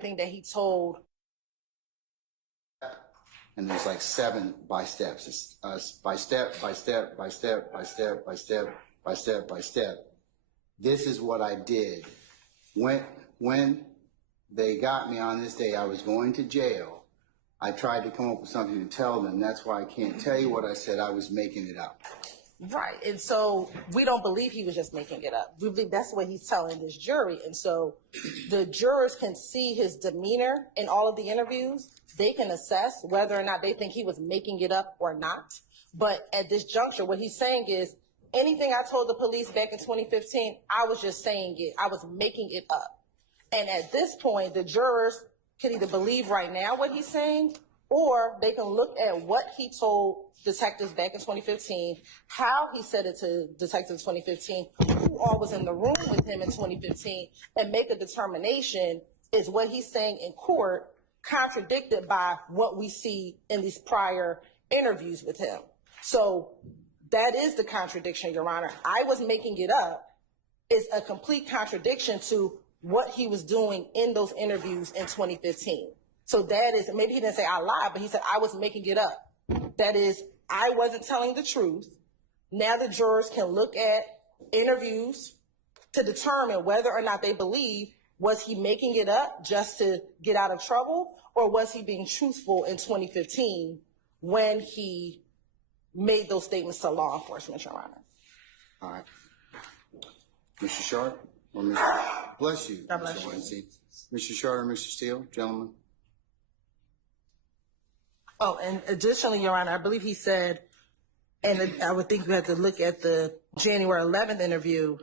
thing that he told. And there's like 7 by steps. It's by step, by step, by step, by step, by step, by step, by step. This is what I did. When they got me on this day, I was going to jail. I tried to come up with something to tell them. That's why I can't tell you what I said. I was making it up. Right. And so we don't believe he was just making it up. We believe that's what he's telling this jury. And so the jurors can see his demeanor in all of the interviews. They can assess whether or not they think he was making it up or not. But at this juncture, what he's saying is, anything I told the police back in 2015, I was just saying it. I was making it up. And at this point, the jurors can either believe right now what he's saying, or they can look at what he told detectives back in 2015, how he said it to detectives in 2015, who all was in the room with him in 2015, and make a determination, is what he's saying in court contradicted by what we see in these prior interviews with him. So that is the contradiction, Your Honor. I was making it up is a complete contradiction to what he was doing in those interviews in 2015. So that is, maybe he didn't say I lied, but he said I was making it up. That is, I wasn't telling the truth. Now the jurors can look at interviews to determine whether or not they believe, was he making it up just to get out of trouble, or was he being truthful in 2015 when he made those statements to law enforcement, Your Honor. All right. Mr. Sharp, or Mr. Bless you, God bless Mr. you. Weinstein. Mr. Sharp or Mr. Steele, gentlemen. Oh, and additionally, Your Honor, I believe he said, and I would think we have to look at the January 11th interview.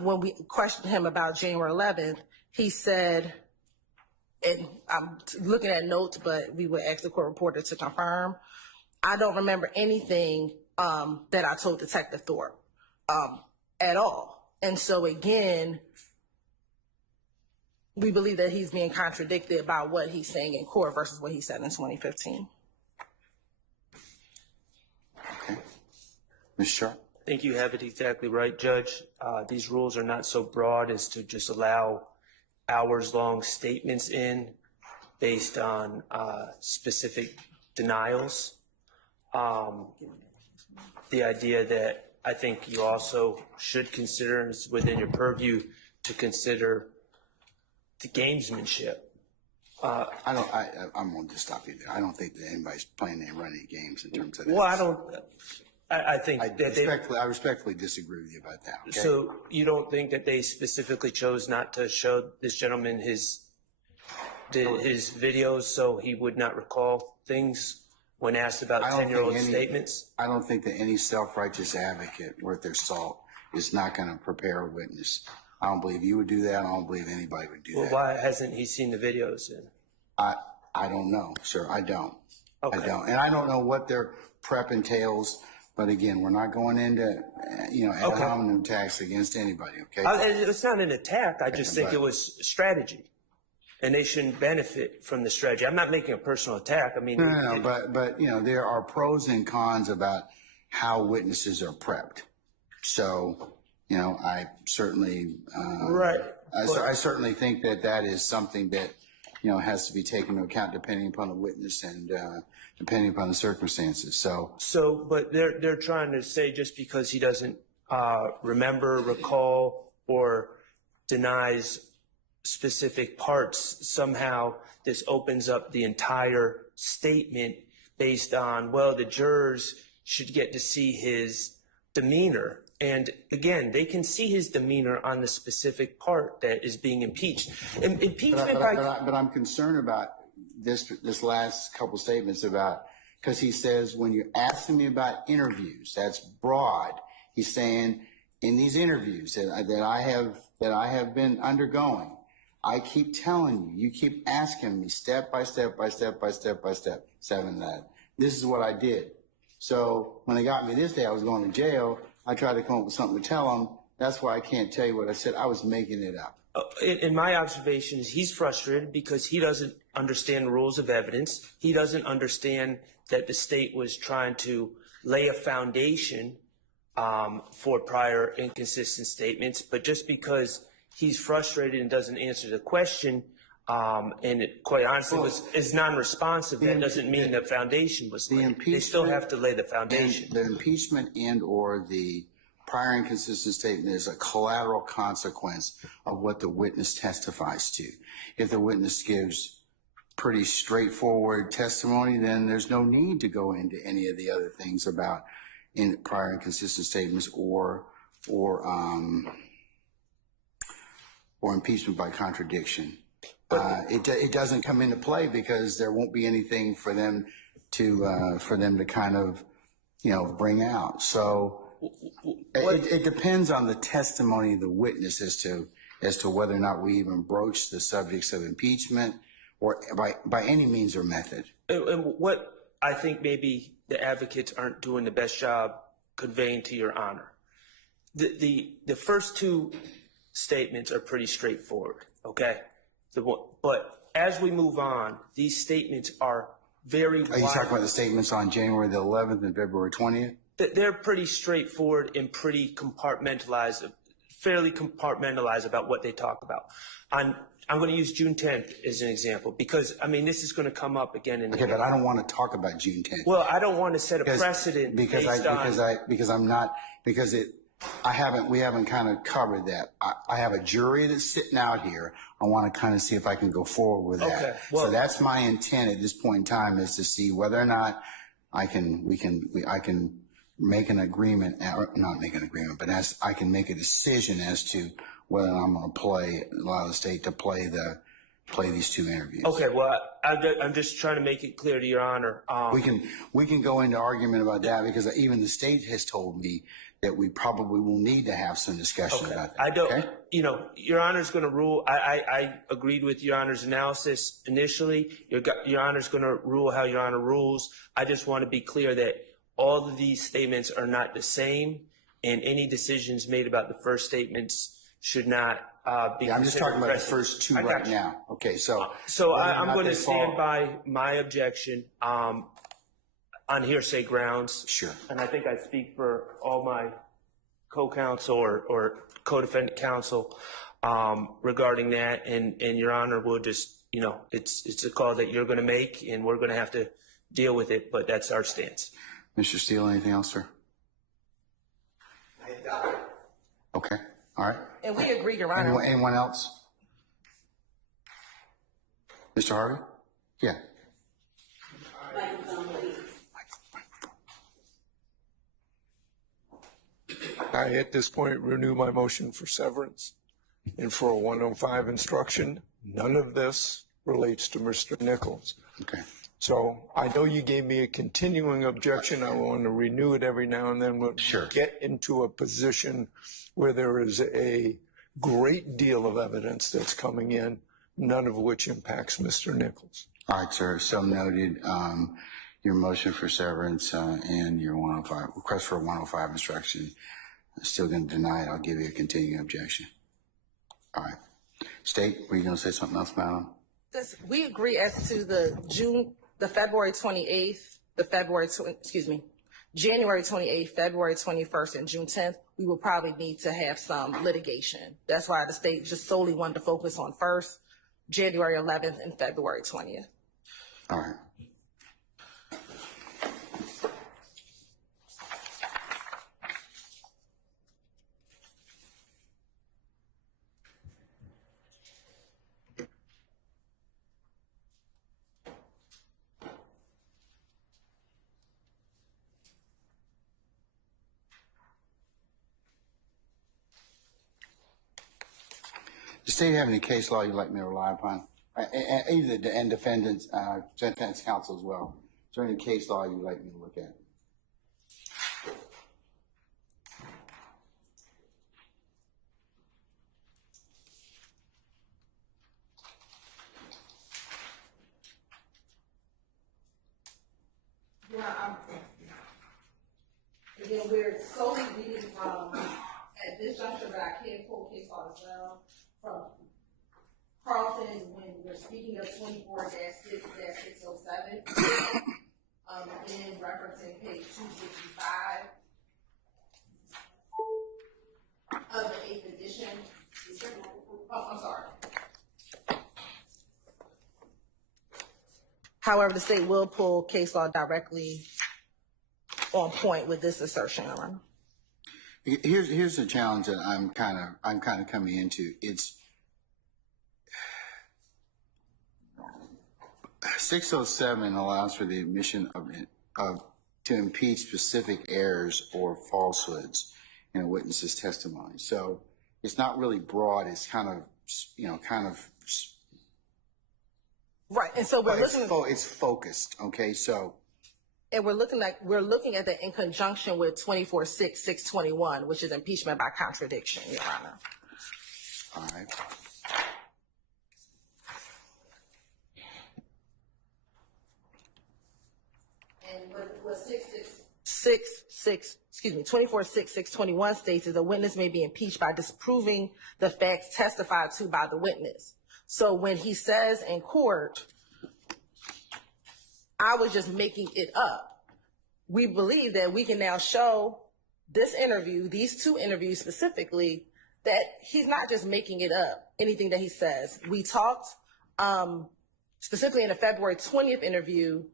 When we questioned him about January 11th, he said, and I'm looking at notes, but we would ask the court reporter to confirm, I don't remember anything that I told Detective Thorpe at all. And so again, we believe that he's being contradicted by what he's saying in court versus what he said in 2015. Okay. Ms. Sharp. I think you have it exactly right, Judge. These rules are not so broad as to just allow hours-long statements in based on specific denials. The idea that I think you also should consider is within your purview to consider the gamesmanship. I'm going to stop you there. I don't think that anybody's playing any running games in terms of that. Well, I think I respectfully disagree with you about that. Okay? So you don't think that they specifically chose not to show this gentleman his videos so he would not recall things when asked about 10-year-old statements? I don't think that any self-righteous advocate worth their salt is not going to prepare a witness. I don't believe you would do that. I don't believe anybody would do that. Well, why hasn't he seen the videos then? I don't know, sir. I don't. Okay. I don't. And I don't know what their prep entails. But again, we're not going into, ad hominem attacks against anybody, okay? It's not an attack. I just think it was strategy. And they shouldn't benefit from the strategy. I'm not making a personal attack. I mean, No, but there are pros and cons about how witnesses are prepped. So, I certainly, right. I certainly think that is something that, has to be taken into account depending upon the witness and depending upon the circumstances. But they're trying to say just because he doesn't remember, recall, or denies specific parts, somehow this opens up the entire statement based on, well, the jurors should get to see his demeanor. And again, they can see his demeanor on the specific part that is being impeached. But I'm concerned about this last couple statements because he says when you're asking me about interviews, that's broad. He's saying in these interviews that I have been undergoing, I keep telling you keep asking me step by step by step by step by step, 7 that this is what I did. So when they got me this day, I was going to jail. I tried to come up with something to tell them. That's why I can't tell you what I said. I was making it up. In my observation is he's frustrated because he doesn't understand the rules of evidence. He doesn't understand that the state was trying to lay a foundation for prior inconsistent statements. But just because he's frustrated and doesn't answer the question, and it quite honestly is non-responsive. That doesn't mean the foundation was laid. They still have to lay the foundation. The impeachment and or the prior inconsistent statement is a collateral consequence of what the witness testifies to. If the witness gives pretty straightforward testimony, then there's no need to go into any of the other things about in prior inconsistent statements or impeachment by contradiction. It doesn't come into play because there won't be anything for them to kind of, bring out. So it depends on the testimony of the witness as to whether or not we even broach the subjects of impeachment or by any means or method. And what I think maybe the advocates aren't doing the best job conveying to Your Honor. The first two statements are pretty straightforward, okay? But as we move on, these statements are very wide. Are you talking about the statements on January the 11th and February 20th? They're pretty straightforward and pretty compartmentalized, fairly compartmentalized about what they talk about. I'm going to use June 10th as an example because, I mean, this is going to come up again and again. Okay, but I don't want to talk about June 10th. Well, I don't want to set a precedent we haven't kind of covered that. I have a jury that's sitting out here. I want to kind of see if I can go forward with that. Okay, well, so that's my intent at this point in time is to see whether or not I can make an agreement, or not make an agreement, but I can make a decision as to whether I'm going to allow the state to play these two interviews. Okay, well, I'm just trying to make it clear to Your Honor. We can go into argument about that because even the state has told me that we probably will need to have some discussion about that. I don't, Your Honor's going to rule. I agreed with Your Honor's analysis initially. Your Honor's going to rule how Your Honor rules. I just want to be clear that all of these statements are not the same, and any decisions made about the first statements should not be. I'm just talking about the first two right now. Okay, so I'm going to stand by my objection on hearsay grounds. Sure. And I think I speak for all my co-counsel or co-defendant counsel regarding that, and Your Honor will just, it's a call that you're going to make, and we're going to have to deal with it, but that's our stance. Mr. Steele, anything else, sir? Okay, all right. And we agree, Your Honor. Anyone else? Mr. Harvey? Yeah. I, at this point, renew my motion for severance and for a 105 instruction. None of this relates to Mr. Nichols. Okay. So I know you gave me a continuing objection. I want to renew it every now and then. We'll get into a position where there is a great deal of evidence that's coming in, none of which impacts Mr. Nichols. All right, sir. So noted. Your motion for severance and your 105 request for a 105 instruction. I'm still going to deny it. I'll give you a continuing objection. All right. State, were you going to say something else, madam? We agree as to the February 28th, January 28th, February 21st, and June 10th. We will probably need to have some litigation. That's why the state just solely wanted to focus on first, January 11th, and February 20th. All right. Does the state have any case law you'd like me to rely upon? Either and defendants counsel as well. Is there any case law you'd like me to look at? Again, we're solely reading from, at this juncture, but I can pull case law as well, from Carlton when we're speaking of 24-6-607, again, referencing page 265 of the 8th edition. Oh, I'm sorry. However, the state will pull case law directly on point with this assertion, Your Honor. Here's the challenge that I'm kind of coming into. It's 607 allows for the admission of to impeach specific errors or falsehoods in a witness's testimony. So it's not really broad. It's kind of right. And so it's focused. Okay, so. And we're looking at that in conjunction with 24-6-621, which is impeachment by contradiction, Your Honor. All right. And what 24-6-621 states is a witness may be impeached by disproving the facts testified to by the witness. So when he says in court, I was just making it up, we believe that we can now show this interview, these two interviews specifically, that he's not just making it up, anything that he says. We talked specifically in the February 20th interview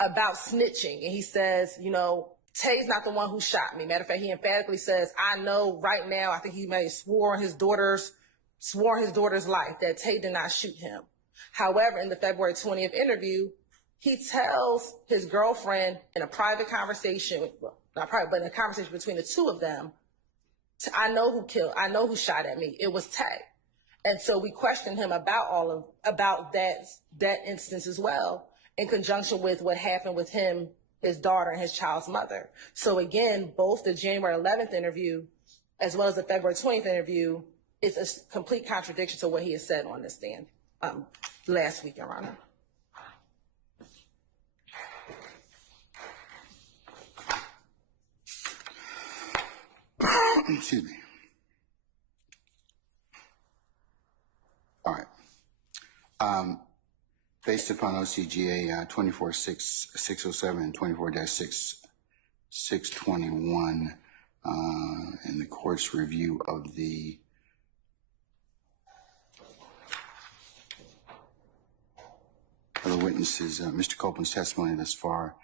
about snitching. And he says, you know, Tay's not the one who shot me. Matter of fact, he emphatically says, I know right now, I think he may have sworn his daughter's life that Tay did not shoot him. However, in the February 20th interview, he tells his girlfriend in a private conversation, well, not private, but in a conversation between the two of them, I know who shot at me. It was Tay. And so we questioned him about that instance as well, in conjunction with what happened with him, his daughter, and his child's mother. So again, both the January 11th interview as well as the February 20th interview is a complete contradiction to what he has said on this stand last week, Your Honor. Excuse me. All right. Based upon OCGA 24-6-607 and 24-6-621 and the court's review of the witnesses, Mr. Copeland's testimony thus far,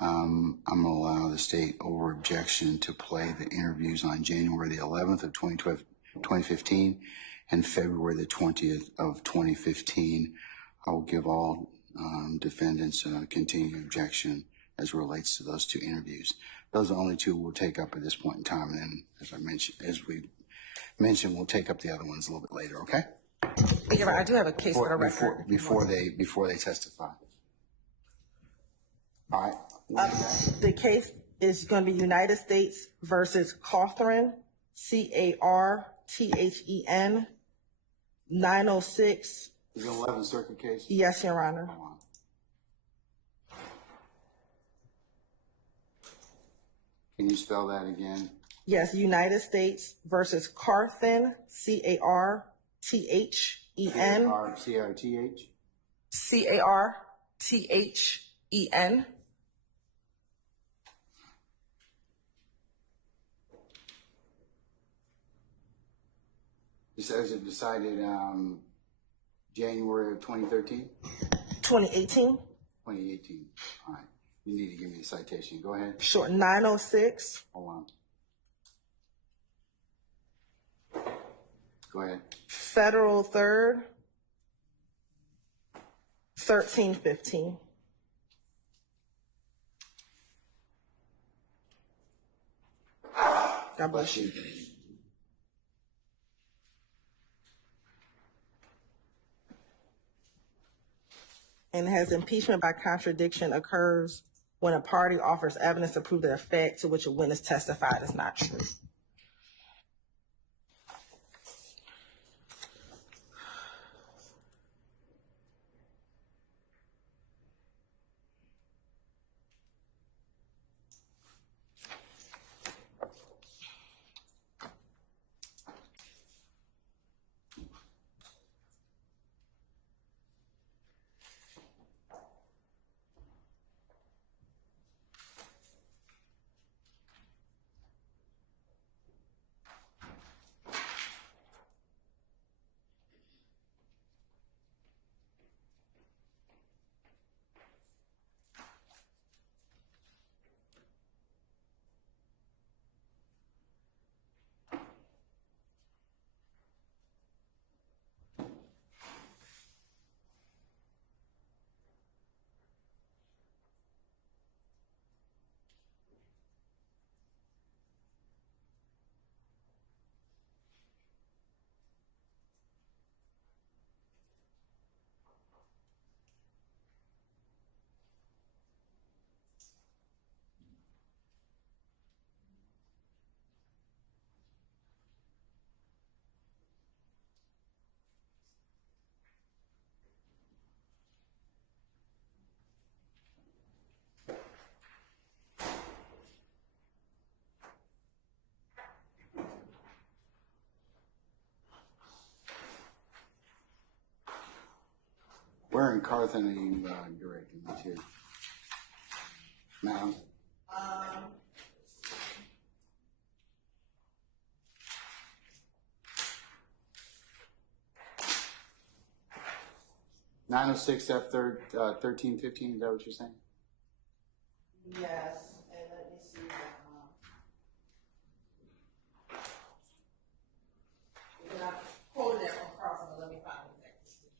I'm going to allow the state over objection to play the interviews on January the 11th of 2015 and February the 20th of 2015. I will give all defendants a continued objection as it relates to those two interviews. Those are the only two we'll take up at this point in time, and then, as we mentioned, we'll take up the other ones a little bit later. Okay? You're right. I do have a case for the record before they testify. All right. The case is going to be United States versus Carthen, Carthen, 906. Is it an 11th Circuit case? Yes, Your Honor. Can you spell that again? Yes, United States versus Carthen, Carthen. C-A-R-T-H? Carthen. It says it decided January of 2013? 2018. 2018. All right. You need to give me a citation. Go ahead. Sure. 906. Hold on. Go ahead. Federal 3rd, 1315. God bless you. And has impeachment by contradiction occurs when a party offers evidence to prove that a fact to which a witness testified is not true. Sergeant Carthen, are you directing me to? Ma'am? 906 F 1315, is that what you're saying? Yes, and let me see. I quoted it from Carlson, but let me find the exact decision.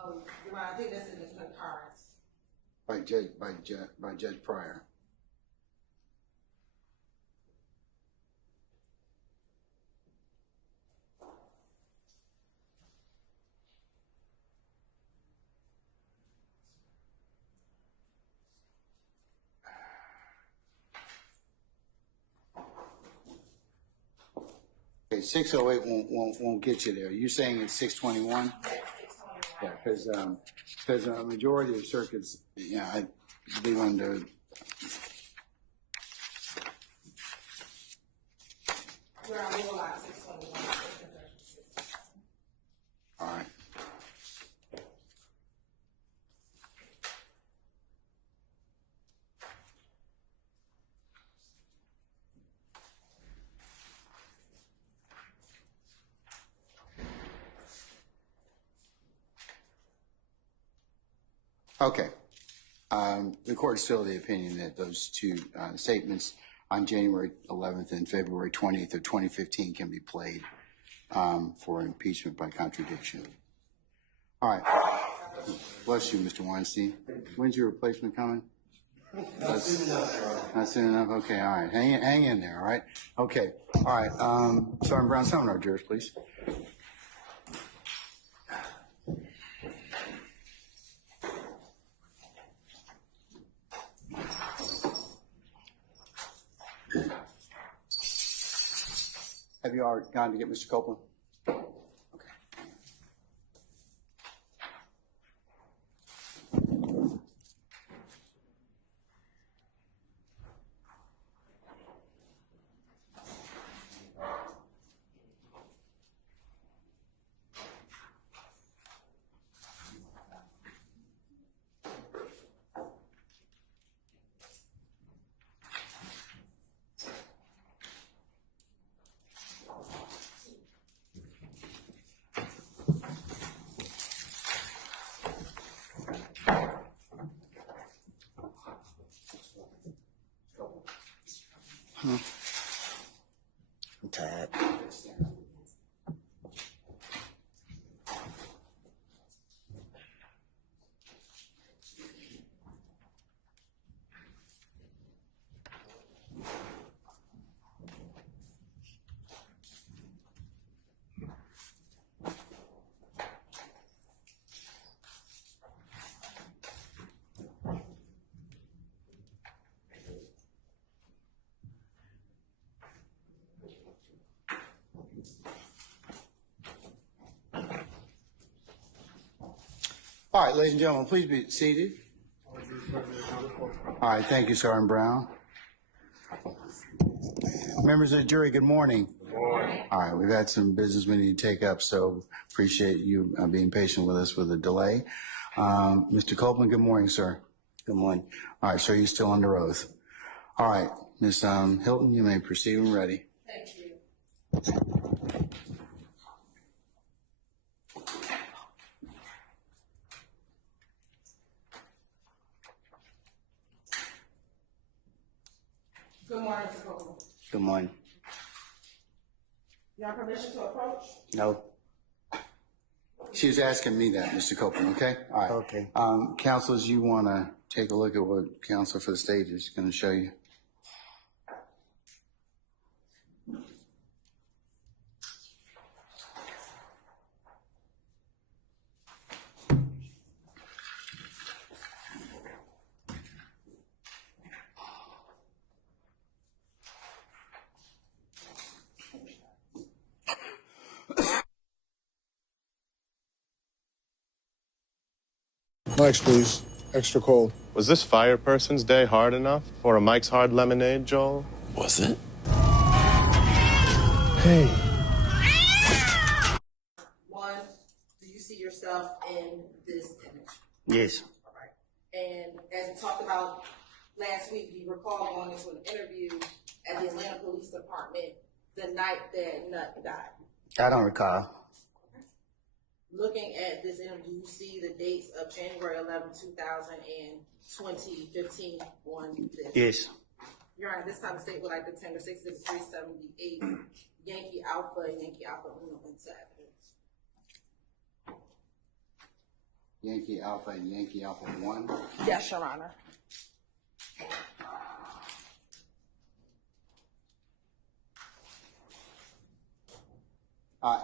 Oh, you're right. I think that's in the concurrence. By Judge Pryor. Okay, 608 won't get you there. You're saying it's 621? Yeah, because a majority of circuits, I believe under. We're on rule line 621. All right. Okay. The court is still of the opinion that those two statements on January 11th and February 20th of 2015 can be played for impeachment by contradiction. All right. Bless you, Mr. Weinstein. When's your replacement coming? Not soon enough? Okay, all right. Hang in there, all right? Okay, all right. Sergeant Brown, summon our jurors, please. Have you already gone to get Mr. Copeland? Okay. I'm tired. All right, ladies and gentlemen, please be seated. All right, thank you, Sergeant Brown. Members of the jury, good morning. Good morning. All right, we've had some business we need to take up, so appreciate you being patient with us with the delay. Mr. Copeland, good morning, sir. Good morning. All right, sir, you're still under oath. All right, Ms. Hilton, you may proceed when ready. Thank you. Good morning, Mr. Copeland. Good morning. You have permission to approach? No. She was asking me that, Mr. Copeland, okay? All right. Okay. Councilors, you want to take a look at what Counsel for the State is going to show you? Mike's, please. Extra cold. Was this fire person's day hard enough for a Mike's Hard Lemonade, Joel? Was it? Hey. One, do you see yourself in this image? Yes. All right. And as we talked about last week, you recall going into an interview at the Atlanta Police Department the night that Nutt died. I don't recall. Looking at this interview, you see the dates of January 11, 2000 and 2015 on this. Yes. Your Honor, this time the state would like to tender 65378 Yankee Alpha and Yankee Alpha Uno into evidence. Yankee Alpha and Yankee Alpha 1. Yes, Your Honor.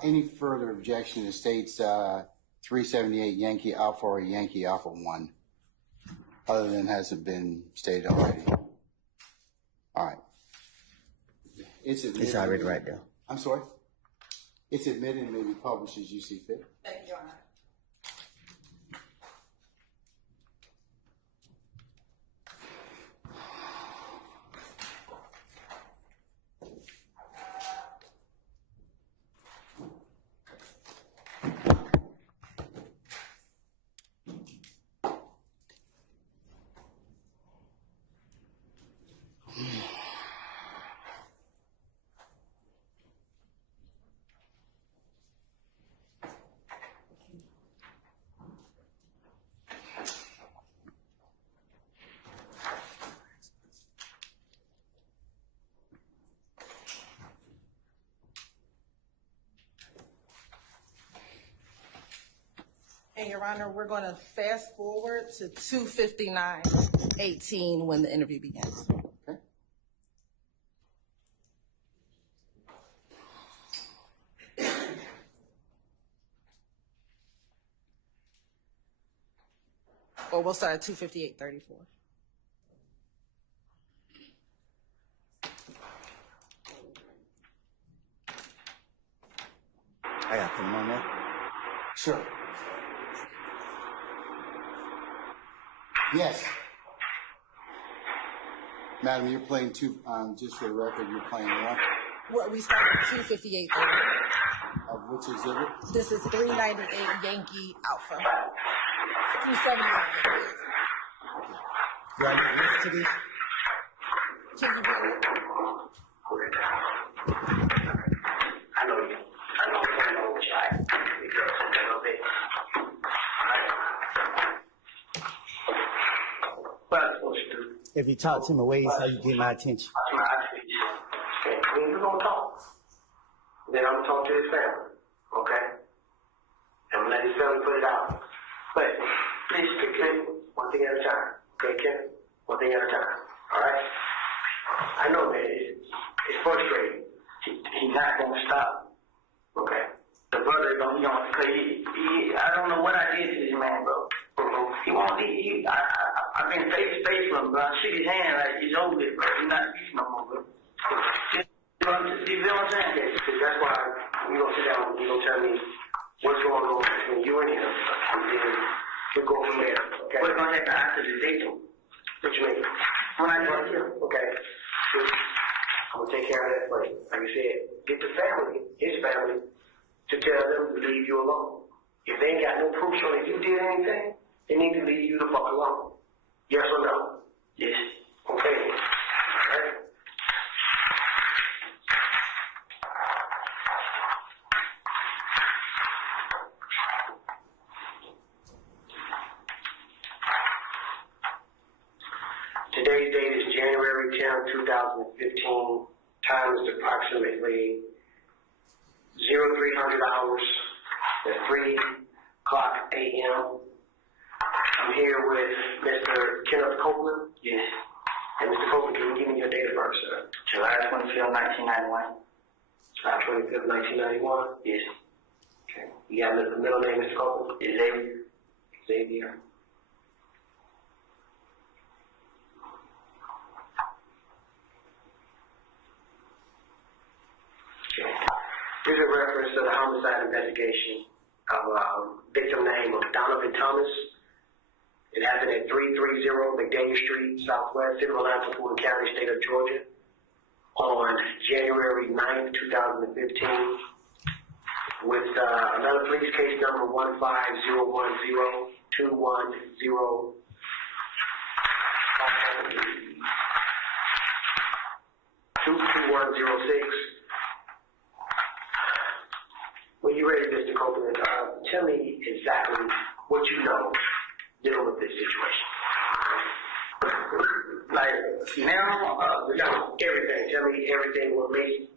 Any further objection to the state's 378 Yankee Alpha or Yankee Alpha 1, other than hasn't been stated already? All right. It's already right there. I'm sorry? It's admitted and may be published as you see fit. Thank you, Your Honor. And Your Honor, we're going to fast forward to 2:59:18 when the interview begins. Okay. Or we'll start at 2:58:34. I got to put him on there. Sure. Yes. Madam, you're playing two, just for the record, you're playing what? Well, we start at 2:58:30. Of which exhibit? This is 398 Yankee Alpha. 279. Do I need to listen to this? Can you hear it? I know you. I know what you're at. Because a little bit. What I'm supposed to do? If you talk to me ways how you get my attention. And when we're going to talk, then I'm going to talk to his family. Okay? I'm going to let his family put it out. But please pick it one thing at a time. Okay, Ken? One thing at a time. All right? I know, man. It's frustrating. He's not going to stop. Okay? The brother is going to, I don't know what I did to this man, bro. He won't, I've been face to face with him, bro. I shook his hand like he's over it, bro. He's not beast no more, bro. You know what I'm saying? Because that's why we going to sit down and you going to tell me what's going on between you and him. And then we'll go from there. Okay? What's going to happen after the date, though? What you mean? When I talk to him, okay? I'm going to take care of that for you. Like you said, get the family, his family, to tell them to leave you alone. If they ain't got no proof showing that you did anything, they need to leave you the fuck alone. Yes or no? Yes. Okay. All right? January 10th, 2015. Time is approximately 0300 hours at 3 o'clock a.m. I'm here with Mr. Kenneth Copeland. Yes. And Mr. Copeland, can you give me your date of birth, sir? July 25th, 1991. July 25th, 1991? Yes. Okay. You got the middle name, Mr. Copeland? Xavier. Xavier. Here's a reference to the homicide investigation of victim name of Donovan Thomas. It happened at 330 McDaniel Street, Southwest, City of Atlanta, Fulton County, State of Georgia, on January 9th, 2015, with another police case number 1502106. When you're ready, Mr. Copeland, tell me exactly what you know dealing with this situation. Like, now, Everything. Tell me everything. What made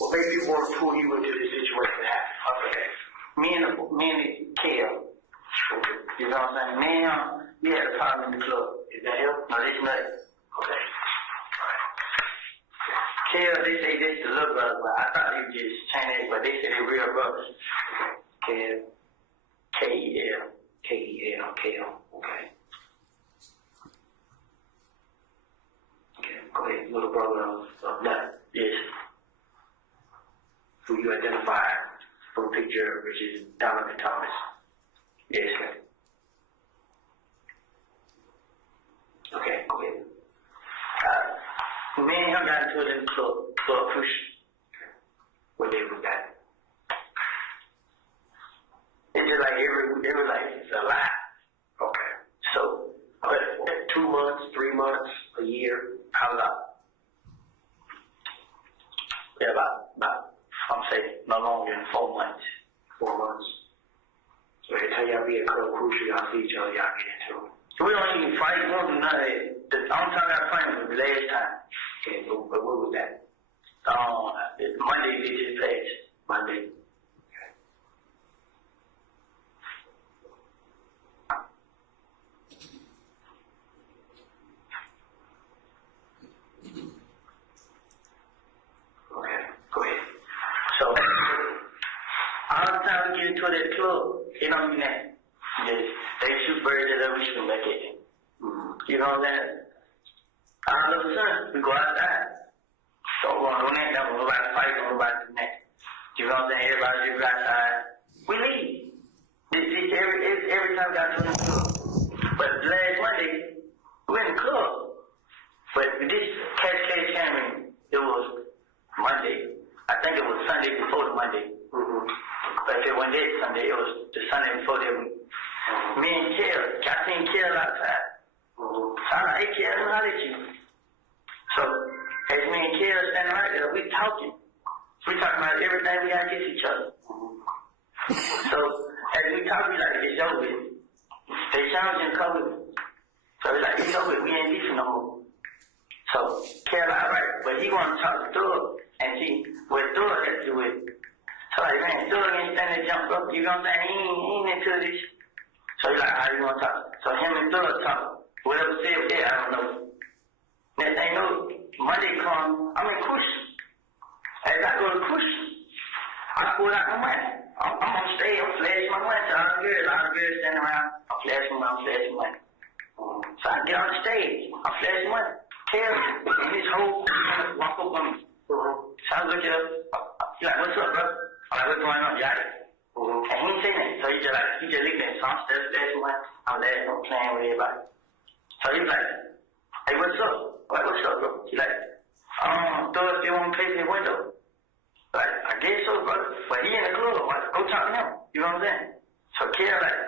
you want to pull you into this situation to happen? Okay. me and Kale, you know what I'm saying? Me and him, we had a problem in the club. Is that him? No, this nut. Okay. Kale, they say this is the little brother, but I thought he was just Chinese, but they say they real brothers. Kale. K-E-L. K-E-L. Kale. Okay. Okay. Go ahead. Little brother of Nut. Yes. Who you identify from the picture, which is Donovan Thomas. Yes. Okay. Go ahead. Me and him got into it in the club push. What day was that? It's just like it was like it's a lot. Okay. So, but 2 months, 3 months, a year? how about? Yeah, about I'm saying no longer than 4 months. 4 months. So every time y'all be at Club Crucial, y'all see each other, y'all get into it. We don't even fight, we don't do none of that. The only time I fight was the last time. Okay, but what was that? Monday we just passed. Monday. Okay, go ahead. So, all the time we get into that club, it don't mean that. They shoot birds at us, we shoot back at them. You know what I'm saying? All of a sudden, we go outside. So we're on that, nobody fight, nobody do that. You know what I'm saying? Everybody just go outside. We leave. Every time we got to the club. But last Monday, we in the club. But this catch came in, it was Monday. I think it was Sunday before the Monday. But if it wasn't that Sunday, it was the Sunday before that week. Me and Kel, I seen Kel outside. So I'm like, hey Kel, how did you? So as me and Kel standing right there, we talking. We talking about everything we got against each other. So as we talk, we like, it's over. They challenging COVID. So we like, it's over. We ain't beefing no more. So Kel, all right, but he want to talk to Thug and see what Thug has to do with it. So like, man, Thug ain't standing jump up. You know what I'm saying? He ain't into this. So he's like, how you want to talk? So him and Thug talk. Whatever said there, I don't know. Next thing you know, Monday come, I'm in Kush. As I go to Kush, I pull out my money. I'm on stage, I'm flashing my money to all the girls standing around. I'm flashing money. So I get on the stage, I'm flashing money. Kel, and his whole walk up on me. So I look at him, he's like, what's up, bro? I'm like, what's going on, Johnny? And he ain't saying that. So he just looked at me. So I'm still flashing money. I'm laughing, I'm playing with everybody. So he's like, hey, what's up? I'm like, what's up, bro? He's like, Thug still want to pay for the window. Like, I guess so, bro. But he in the club. Like, go talk to him. You know what I'm saying? So Kel, like,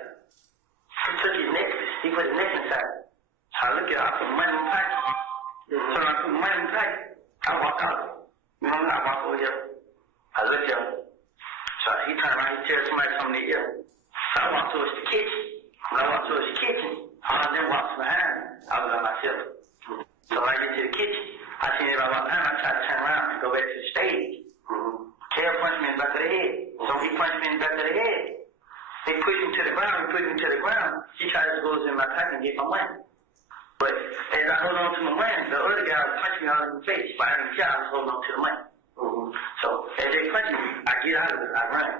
he took his necklace. He put his necklace inside. So I look at it. I put money in my pocket. So I put money in my pocket. I walk out. You know what I mean? I walk over here. I look at him. So he turned around. He tells somebody something in the ear. So I walk towards the kitchen. When I walk towards the kitchen, all of them walks behind me. I was by myself. So I get to the kitchen. I seen everybody walk down. I try to turn around and go back to the stage. Kel punched me in the back of the head. So he punched me in the back of the head. They pushed him to the ground. He pushed me to the ground. He tried to go in my pocket and get my money. But as I hold on to my money, the other guy punched me all in the face. But I didn't care. I was holding on to the money. So as they punch me, I get out of it. I run.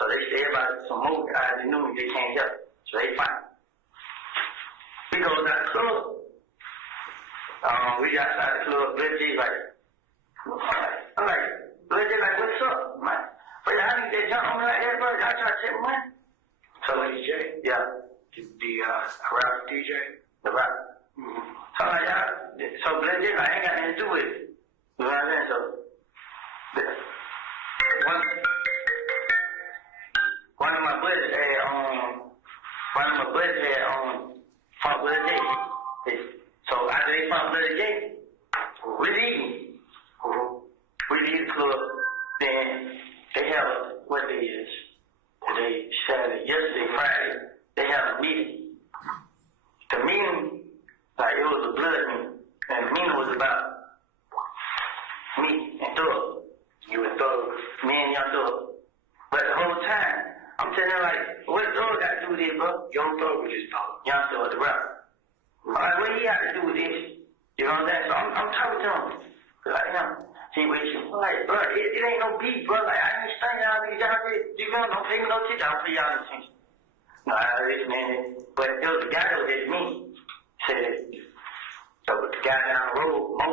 So they say about some more guys. They knew me. They can't help. So they fight. We go to the club. We got outside the club. Blitz like, I'm like, Blitz like, what's up? I'm like, but how did they jump on me like that, bro? I try to take money. So DJ? Yeah. The rap DJ? The rap. So I'm like, so Blitz like, I ain't got nothing to do with it. You know what I'm saying? So, one of my buddies had fought with a J. So after they fought with a J, we leave. We leave the club. Then they have what day is? Today, Saturday, yesterday, Friday. They have a meeting. The meeting, like it was a blood meeting, and the meeting was about me and Thug. You and Thug, me and Young Thug. But the whole time, I'm telling them like, what Thug got to do with this, bro? Young Thug was just talking. Young Thug, the rapper. I'm like, what he got to do with this? You know what I'm saying? So I'm talking to him. Like, see what you like, bro, it ain't no beef, bro. Like, I understand y'all niggas, you know, don't pay me no attention. I'll pay y'all no attention. No, I listen, man. But it was the guy that was at me. Said, so the guy down the road, Mo,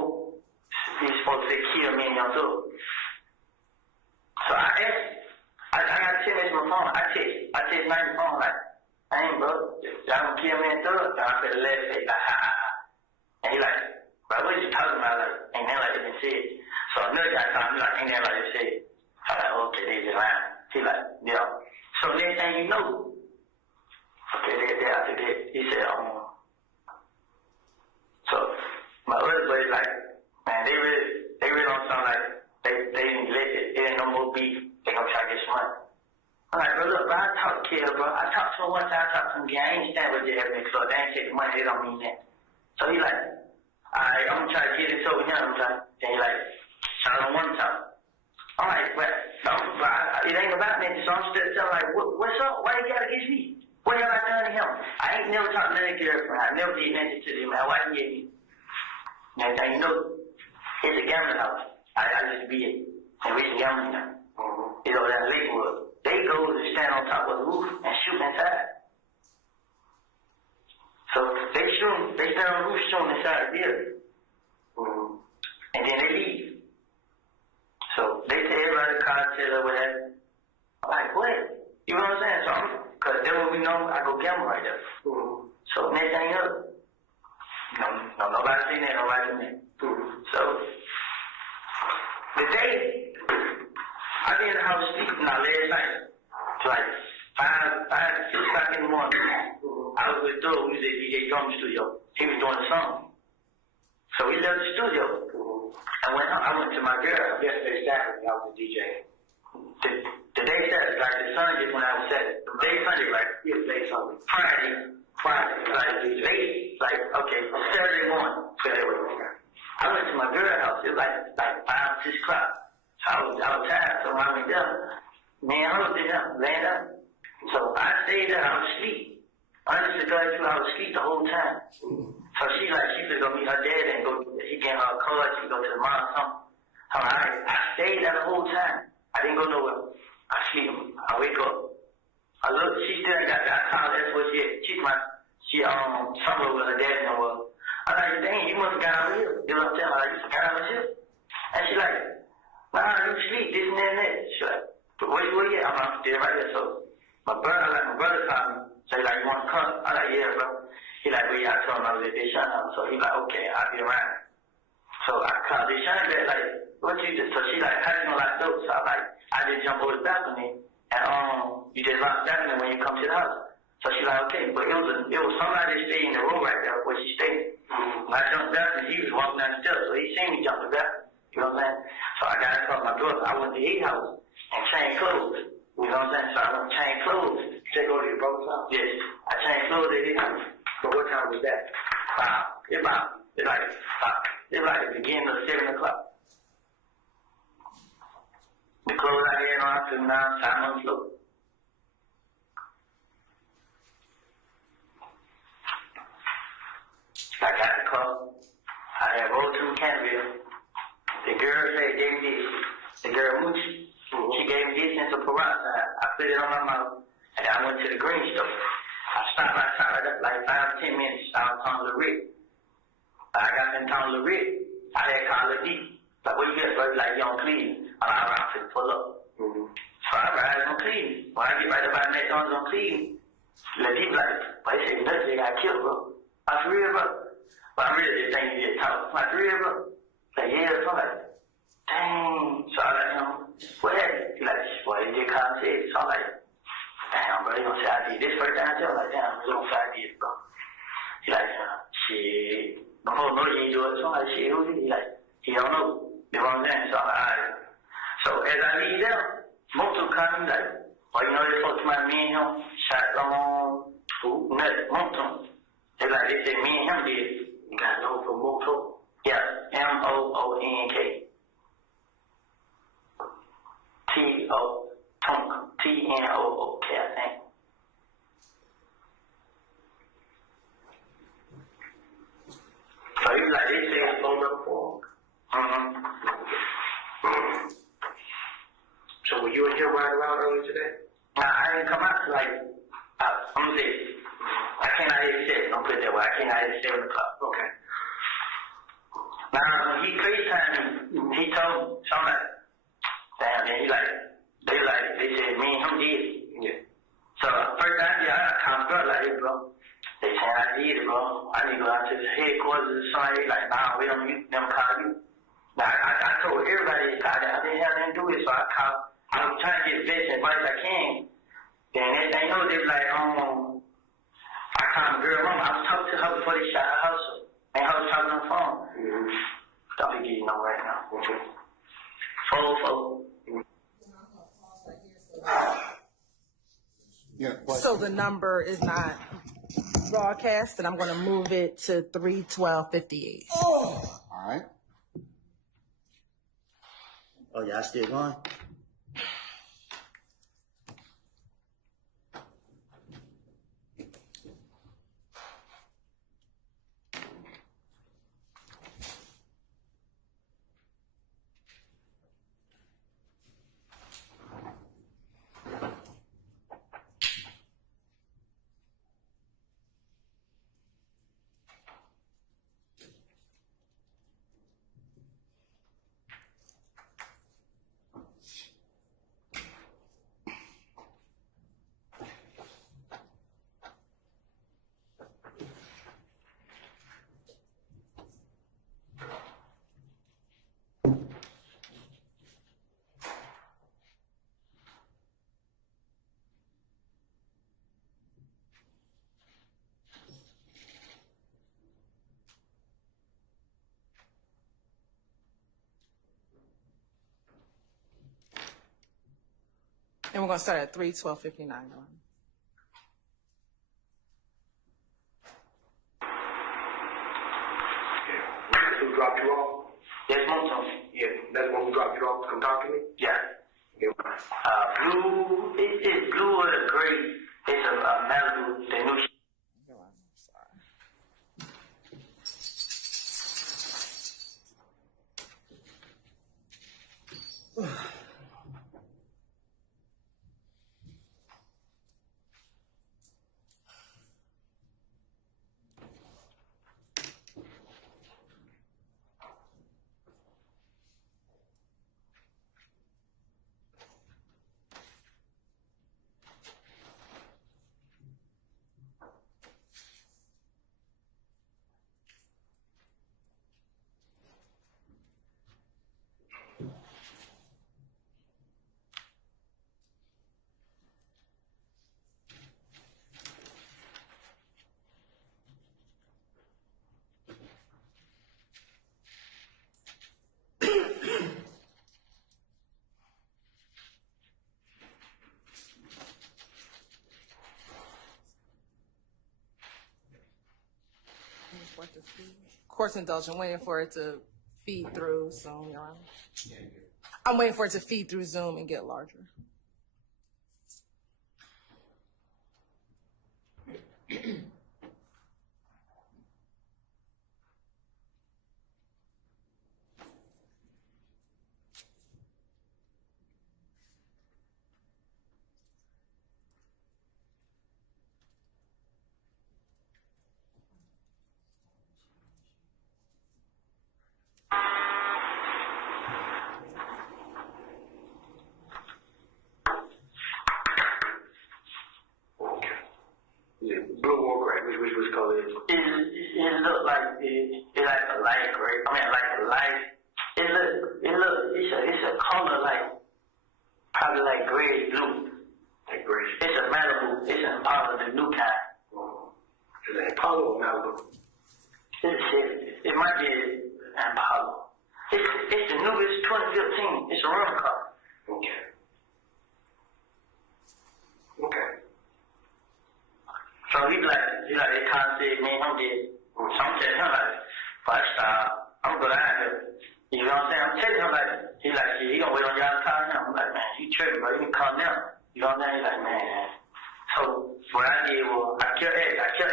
he's supposed to kill me and Young Thug. So I asked, I got 10 minutes on my phone. I text 90 phone, like, I ain't, bro. Y'all gonna kill me and Thug? And I said, let's say, like, ha, ha, ha. And he like, bro, what you talking about? Like, ain't that like they said? So another guy told me, like, ain't that like they said? I'm like, okay, they just lying. He like, yeah. So next thing you know, okay, after that, he said, so my other buddy like, man, they really don't sound like they didn't let it. There ain't no more beef. They gonna try to get some money. I'm like, bro, look, bro, I talked to Kel, bro. I talked to him one time. I talked to him again. I ain't stand with Jeffery Williams, so they ain't take the money. They don't mean that. So he like, all right, I'm gonna try to get this over here. Then he like, I don't want to talk. All right, but it ain't about me. So I'm still telling like, what's up? Why you got against me? What have I done to him? I ain't never talked to that girlfriend. I never did nothing to him. Man, why you get me? Now you know, it's a gambling house. I used to be it. And we can gamble now. You know, that Lakewood. They go to stand on top of the roof and shoot inside. So they stand on the roof shooting inside the building. And then they leave. So they tell everybody the cocktail or whatever. I'm like, what? You know what I'm saying? So because then when we know, I go gamble right there. So next thing you know, nobody seen that, nobody seen that. So the day I be in the house sleeping now last night to like 5, 6 o'clock in the morning. I was with Doug, we was at DJ Drum Studio. He was doing the song. So we left the studio. I went to my girl. Yesterday Saturday, I was a DJ. The day Saturday, like the Sunday when I was Saturday. The day Sunday, right? Yeah, the day Sunday. Friday, like late, like okay, Saturday morning. I went to my girl's house. It was like 5, 6 o'clock. So I was tired, so when I went down, man, I was there, laying up. So I stayed there, I was asleep. Honestly, God, I was asleep the whole time. So she could go meet her dad and he gave her a card, she go to the mall or something. So I stayed there the whole time. I didn't go nowhere. I sleep, I wake up. I look, she still got that. I called, that's what she had. Somewhere with her dad nowhere. I'm like, dang, you must have got out here. You know what I'm saying? Like, you forgot I was here. And she like, nah, you sleep, this and that and that. She like, where you at? I'm there right there. So my brother called me. So he like, you want to come? I'm like, yeah, bro. He like, well, yeah, I told him I was at this shot now. So he like, okay, I'll be around. So I called this shot back, like, what you do? So she like, how you gonna lock the door? So I'm like, I just jump over the balcony and you just lock the balcony when you come to the house. So she like, okay, but it was somebody that stayed in the room right there where she stayed. When I jumped the balcony, he was walking down the steps, so he seen me jump the balcony. You know what I'm saying? So I got to call my brother. I went to his house and changed clothes. You know what I'm saying? So I went to change clothes. Take over to your brother's house? Yes. I changed clothes at his house. But what time was that? It's like 5. beginning of 7 o'clock. The clothes I had on, I took them down, time on the floor. I got the car. I had rolled to Canterville. The girl said, gave me this. The girl, Moochie, she gave me this and some peroxide. I put it on my mouth, and I went to the green store. I stopped outside like 5 to 10 minutes. I was on the Rick. I got in town to Rick. I had called a D. Like, what you get? So like, you on Cleveland. I'm like, I'm to pull up. So I ride on Cleveland. When I get right up by the McDonald's on Cleveland, the D like, but they say, nothing, they got killed, bro. I for real, bro. But I really just think you just talk. I'm like, for real, bro. Like, yeah, so I'm like, dang. So I like, what happened? He like, boy, he just called and said. So I'm like, damn, bro, they gonna say I did this first time. I'm like, damn, they gonna say I did, bro. He like, shit. No more know you ain't do it. So I'm like, shit, who did he? Like, he don't know. You know what I'm saying? So I'm like, all right. So as I leave there, Moto comes like, well, you know, they talked to my me and him, shot on nothing, Moto. They like, they said me and him did. You got to know from Moto? Yeah, Moonk. Tnook, I think. So he was like, they said it's phone number 4. So were you and him riding around earlier today? Nah, I didn't come out till like, I'm gonna say, I came out here at 7, don't put it that way, I came out here at 7 o'clock. Okay. Now, when he FaceTimed me, he told me, so I'm like, damn, then he like, they said me and him did. Yeah. So first time I called bro like, hey bro, they said I did it, bro. I need to go out to the headquarters or something. They like, nah, we don't never call you. Now, I told everybody I didn't have anything to do with it, so I called. I was trying to get the best advice I can. Then next thing you know, they was like, I called my girl mama. I was talking to her before they shot her house up. And I was talking on the phone. Don't be getting no right now. 404. Yeah. So the number is not broadcast, and I'm going to move it to 31258. All right. Oh, y'all still going? And we're going to start at 31259. Who dropped you off? There's Moto. Yeah, that's the one who dropped you off to come talk to me? Yeah. Blue, it's blue or the gray. It's a Malibu, the new Court's indulgent, waiting for it to feed through Zoom, Your Honor. I'm waiting for it to feed through Zoom and get larger. Blue or gray? Which color is it? It look like it like a light gray. I mean, like a light. It's a color like probably like gray blue. Like gray. It's a Malibu. It's an Impala, the new kind. Is it Impala or Malibu? It might be an Impala. It's the newest 2015. It's a rental car. Okay. Okay. So he they kind of said, man, I'm dead. So I'm telling him like, five star, I'm gonna go down here. You know what I'm saying? I'm telling him like, he gonna wait on y'all to call now. I'm like, man, you tripping, bro. You can call now. You know what I'm saying? He's like, man. So what I did was, I kept asking.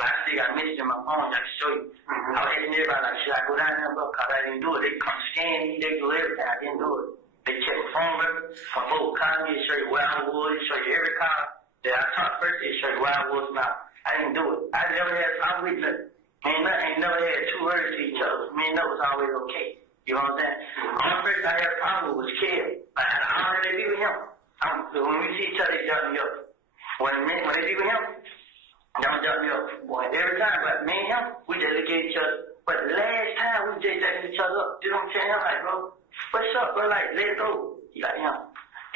But I still got messages in my phone, I can show you. I was asking everybody like, should I go down there, bro? Cause I didn't do it. They come scan me, they do everything. I didn't do it. They check my phone record, my folks call me, show you where I was, show you every car. That I talked first, they show you where I was now. I didn't do it. I never had a problem with nothing. Ain't never had two words to each other. Me and that was always okay. You know what I'm saying? The only person I had a problem with was Kid. I already be with him. When we see each other, they jump me up. When they be with him, don't jump me up. Boy, every time, but me and him, we dedicate each other. But the last time we dedicated each other up, you know what I'm saying? I'm like, bro, what's up, bro? Like, let it go. He like,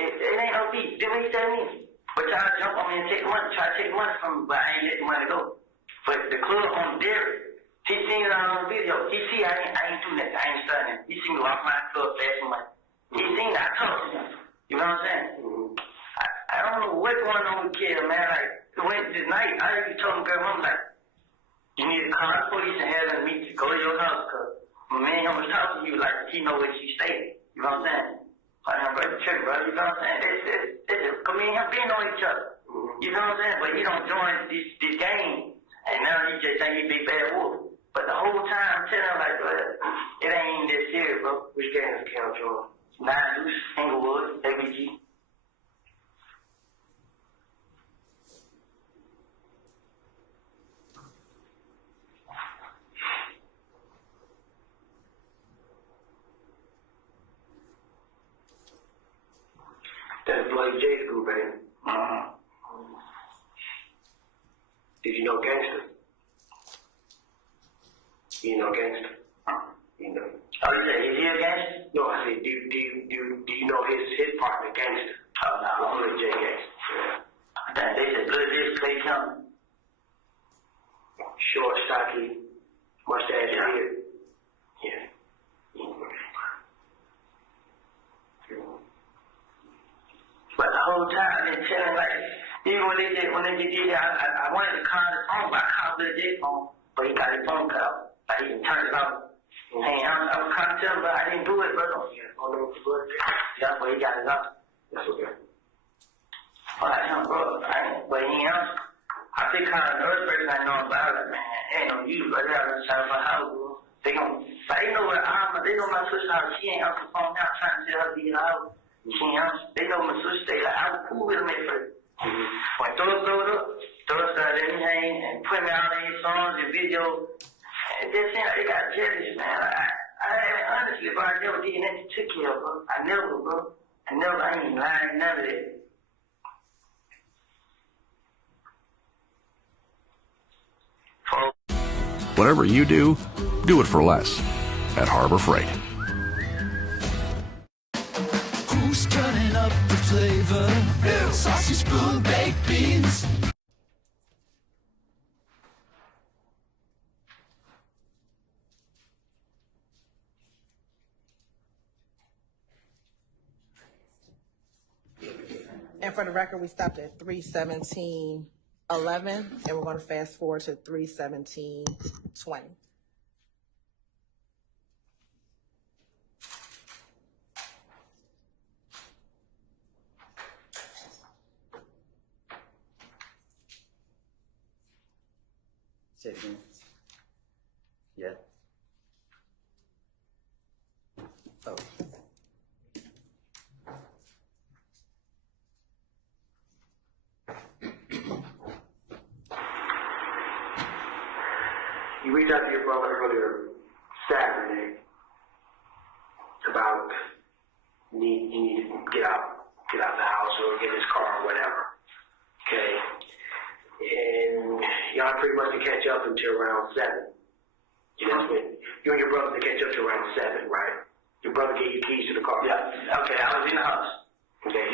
it ain't no beat. Do what he tell me. But try to jump on me and take money, try to take money from me, but I ain't let the money go. But the club on Derek, he seen it on the video. He see I ain't do nothing, I ain't studying. He seen me off my club flashing money. He seen that I talked to him. You know what I'm saying? I don't know what's going on with Kid, man. Like, when the night, I already told him, girl, I'm like, you need to call the police and have them meet you, go to your house, cause my man him was talking to you like he know where she stayed. You know what I'm saying? Brother, trick, brother, you know what I'm saying? Cause me and him been on each other. You know what I'm saying? But he don't join this game. And now he just think he big bad wolf. But the whole time I'm telling him like, bro, it ain't even that serious, bro. Which game is Count Joy? 9 Deuce, Inglewood, ABG. That's Bloody J's group, ain't it? Did you know Gangster? You know Gangster? You know. Oh, you said, is he a gangster? No, I said, do you know his partner, Gangster? Oh, no. Bloody J Gangster. Yeah. They said, good this, Clay County. Short, stocky, mustache, beard. Yeah. But the whole time I've been telling, like, even when they did it, I wanted to call his phone, but I called the J phone, but he got his phone cut off. Like, he turned it off. Hey, I was trying to tell him, but I didn't do it, bro. That's where he got it off. That's okay. But but he ain't answer. I think kind of the first person I know about it, man, ain't no use, but they haven't tried for how, bro. They know where they know my sister house. She ain't answer the phone now, trying to tell her to be out. She ain't answer. They know my sister stay like, I was cool with them at first. When Thor blowed up, Thor started letting me hang and put me out in his songs and videos. And just saying, they got jealous, man. Honestly, bro, I never did nothing to kill, bro. I never, bro. I ain't lying, none of that. Whatever you do it for less at Harbor Freight. Who's turning up the flavor? Saucy spoon, baked beans. And for the record, we stopped at 3:17:11, and we're going to fast forward to 3:17:20. Say it again. Yeah. Oh. You reached out to your brother earlier Saturday about you need to get out the house or get his car or whatever. Okay. And y'all pretty much to catch up until around 7. You know, you and your brother to catch up to around 7, right? Your brother gave you keys to the car. Yeah. Okay, I was in the house. Okay.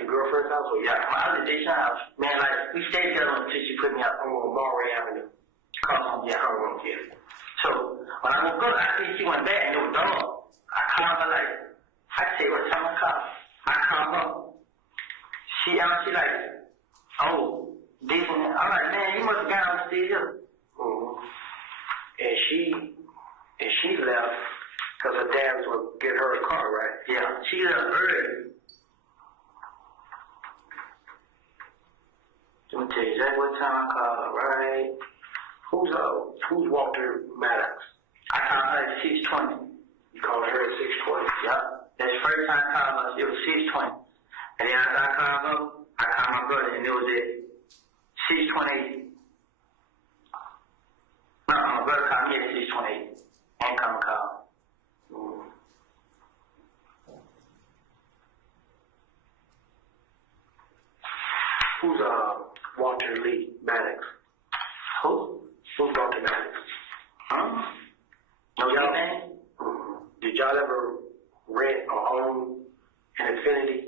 Your girlfriend's house? Or yeah, I was at Deshaun's house. Man, like, we stayed together until she put me up on Mulberry Avenue. Yeah. So, when I woke up, I see she went back and it was done. I called her like, I say, what time I call? I called her. She like, oh, this and that. I'm like, man, you must have gone upstairs. Mm-hmm. And she left because her dad was going to get her a car, right? Yeah, she left early. Let me tell you exactly what time I called her, right? Who's Walter Maddox? I called her at 6:20. You called her at 6:20? Yeah. That's the first time I called her, it was 6:20. And then after I called her, I called my brother and it was at 6:28. No, my brother called me at 6:28. And come call. Who's Walter Lee Maddox? Who? Who's Walter Maddox? No, y'all name? Did y'all ever rent or own an Infiniti?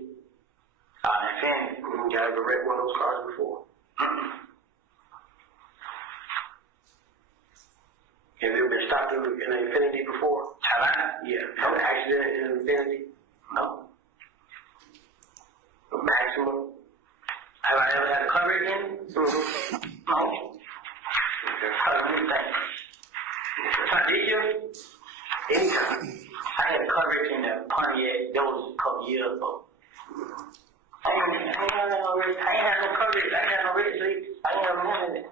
Infiniti. Y'all ever rent one of those cars before? Have you ever been stopped in an Infiniti before? Have I? Yeah. Have an accident in an Infiniti? No. A Maxima? Have I ever had a cover again? No. Let me think. This year? Anytime. I had coverage in the Pontiac. That was a couple years ago. I ain't had no coverage. I ain't had no red sleep. I ain't have none of it.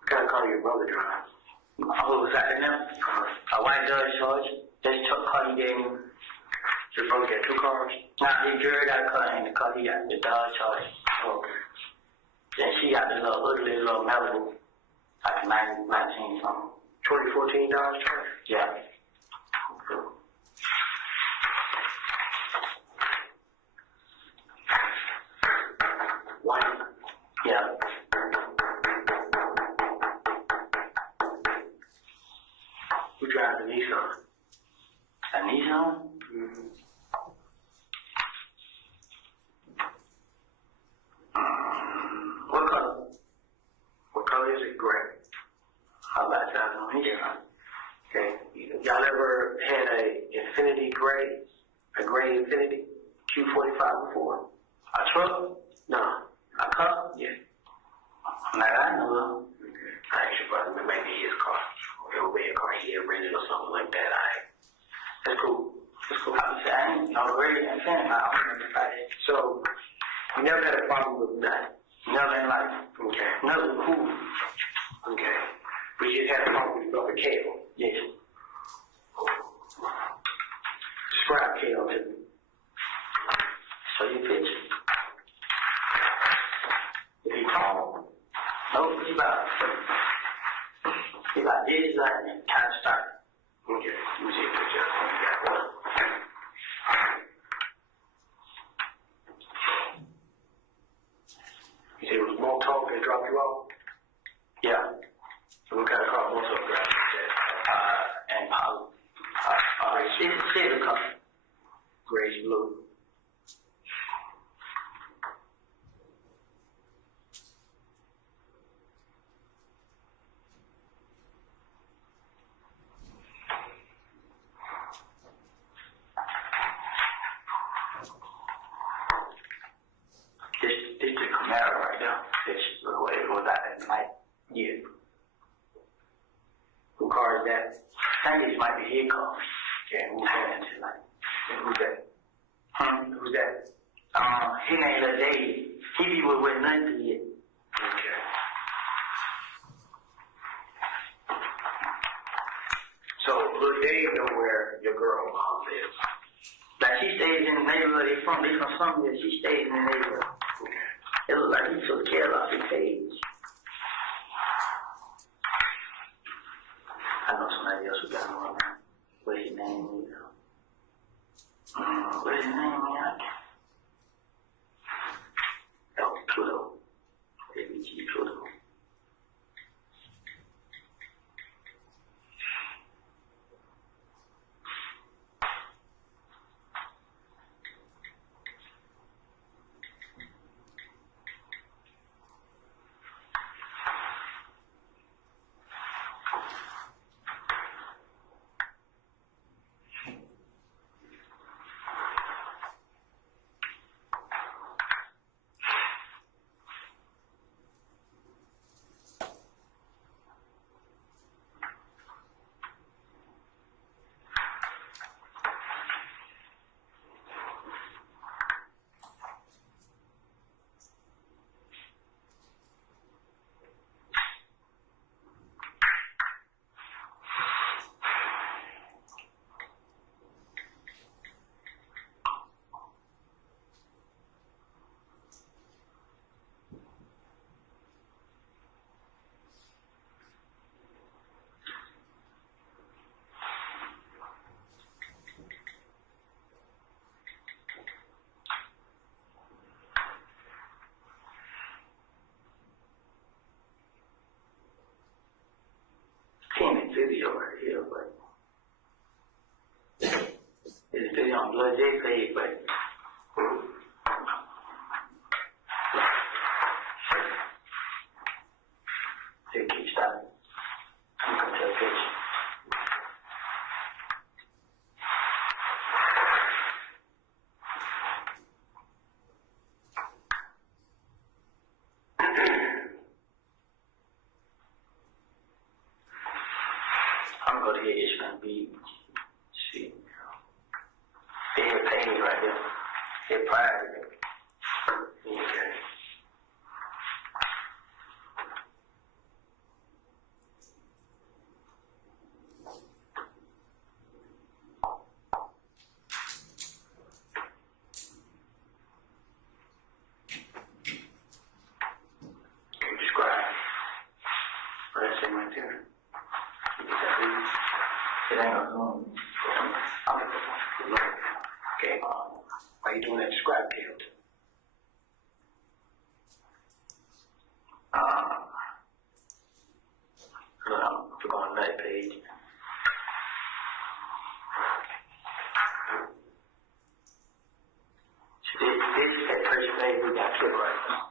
What kind of car your brother drives? Who was that in them? A white Dodge Charge. That's the car he gave me. Your brother got 2 cars? Nah, he Jerry got a car in the car. He got the Dodge Charge. Okay. Then she got the little ugly little Malibu. Like 19 something. 2014 Dodge Charger? Yeah. White? Yeah. Who drives the Nissan? A Nissan? Mm-hmm. What color? What color is it? Gray. How about that on Nissan? Okay. Y'all ever had a Infiniti gray? A gray Infiniti Q45 before? A truck? No. A car? Yeah. Like I know of. I actually brother, maybe his car. Or it would be a car he had rented or something like that. That's cool. That's cool. I ain't already in Infiniti. I don't remember about it. So, you never had a problem with that? Never in life. Okay. Never cool. Okay. But you had a problem with your brother Cale? Yes. Describe Cale to me. Show you a picture. Is he tall? No, he's about this, like kind of start. Okay. Let me see a picture. You got one. You said it was Moto that dropped you off? Yeah. So what kind of car Moto dropped you off? And Paul. It's a silver color. Grayish blue. This is the Camaro right there. This is the way it was out at night. Yeah. Who car is that? I think this might be his car. Okay, who's that? Like, Who's that? Who's that? His name is Dave. He be with nothing yet. Okay. So, but Dave know where your girl mom lives. Like she stays in the neighborhood. They from somewhere. She stays in the neighborhood. Okay. It look like he took care of his page. I know somebody else who got him on there. What's his name? What's his name, man? Oh, Pluto. ABG Pluto. Video right here, but it's video on Blood J page, but it keeps stopping. I'm gonna take a picture. I'm gonna go to his H1B. See. Their page right here. Their private. Okay. Subscribe. Press it right there. Okay, why are you doing that scrap killed? Click on that page. This is that first page we got click right now.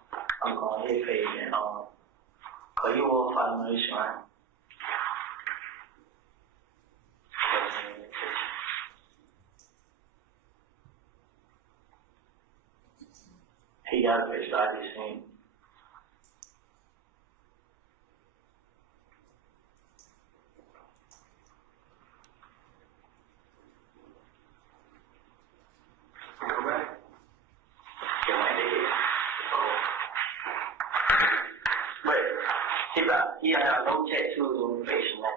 I'm going to his page and cause you all follow this right? He got a picture I just seen. Come back. Get my nigga. But he had no tattoos on his face, man.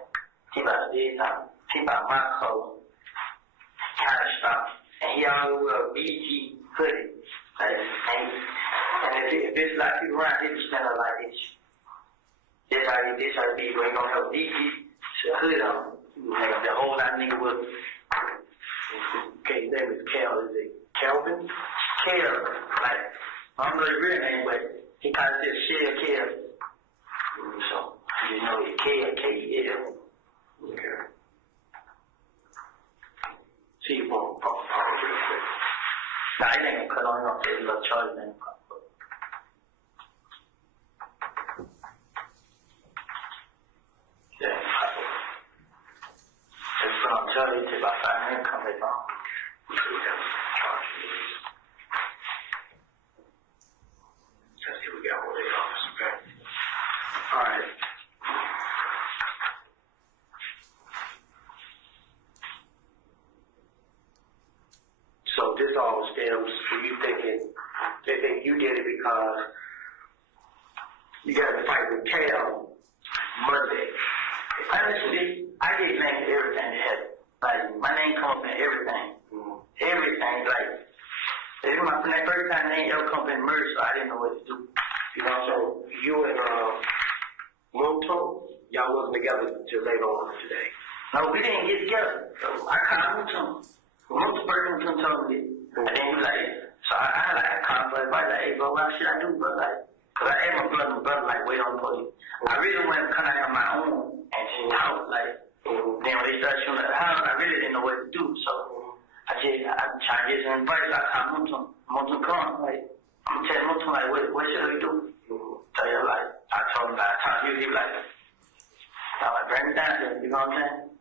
He about my color, kind of stuff, and he always wear a BG hoodie. And if it's like people around, they be standing up like this. This how it be, bro. Ain't gonna have a BG hood on. Like the whole lot of nigga with. Okay, his name is Cal. Is it Calvin? Cal. Like, I don't know his real name, but he kind of says Cal. So, you know, it's Kel, K-E-L. Okay. See you for real quick. Nah, it ain't gonna cut on off. There's a little charge in it. Yeah. Just put on charge. It takes about 5 minutes. Come back on. Let's see what we got over the office, okay? Alright. So this unresolved stems for you thinking they think you did it because you got to fight with Cal Monday. Honestly, I get blamed for everything that happened. Like, my name come up in everything. Everything, like, from that first time, name ever come up in murder, so I didn't know what to do. You know, so you and Monto, y'all wasn't together until later on today. No, we didn't get together. So I called Monto. Monto first told me, and then he was like, so I called for advice, like, hey, bro, what should I do, bro? Like, because I asked my brother, like, wait on the police. I really wanted to come out on my own and just talk, like, then when they started shooting at the house, I really didn't know what to do, so I tried to get some advice. I called Monto come, like, I'm telling Monto, like, what should we do? So, yeah, like, I told him, like, I talked to you, he was like, I'm like, bring me down here, you know what I'm saying?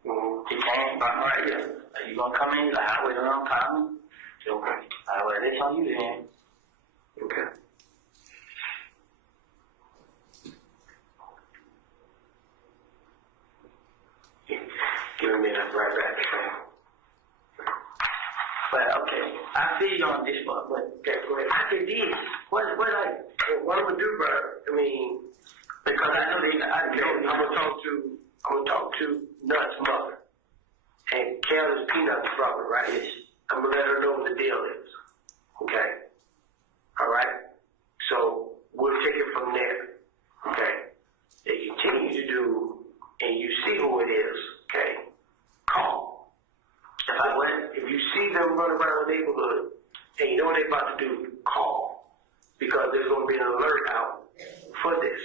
He came, brought me right here. Like, you gonna come in? He's like, I wait on him, call me. Okay. I well, that's on you then. Okay. Give me that right back. But okay, I feel you on this part, but I did this. What I'm gonna do, bro? I mean, because I know I'm gonna talk to Nut's mother. And Cal is Peanut's brother, right? Yes. I'm gonna let her know what the deal is. Okay? Alright? So we'll take it from there. Okay? They continue to do, and you see who it is, okay? Call. If you see them run around the neighborhood and you know what they're about to do, call. Because there's gonna be an alert out for this.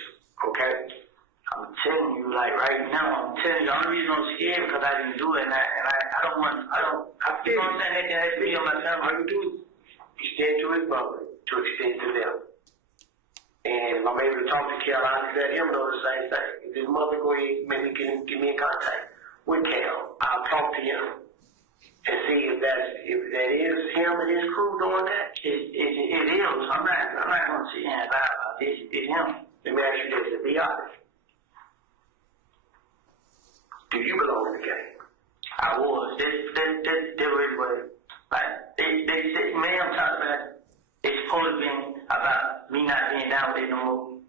Okay? I'm telling you, like right now, the only reason I'm scared because I didn't do it, and I don't want, you know what I'm saying, that has to be on my family. All you do is extend to his brother to extend to them. And if I'm able to talk to Cal, I'll let him know the same thing. If his mother go ahead, maybe get me in contact with Cal, I'll talk to him and see if that is him and his crew doing that. It is. I'm not going to sit here and lie about this. It's him. Let me ask you this, to be honest. Do you belong in the game? I was. They really were. Like, they said, man, I'm talking about, it's supposed to be about me not being down with it no more.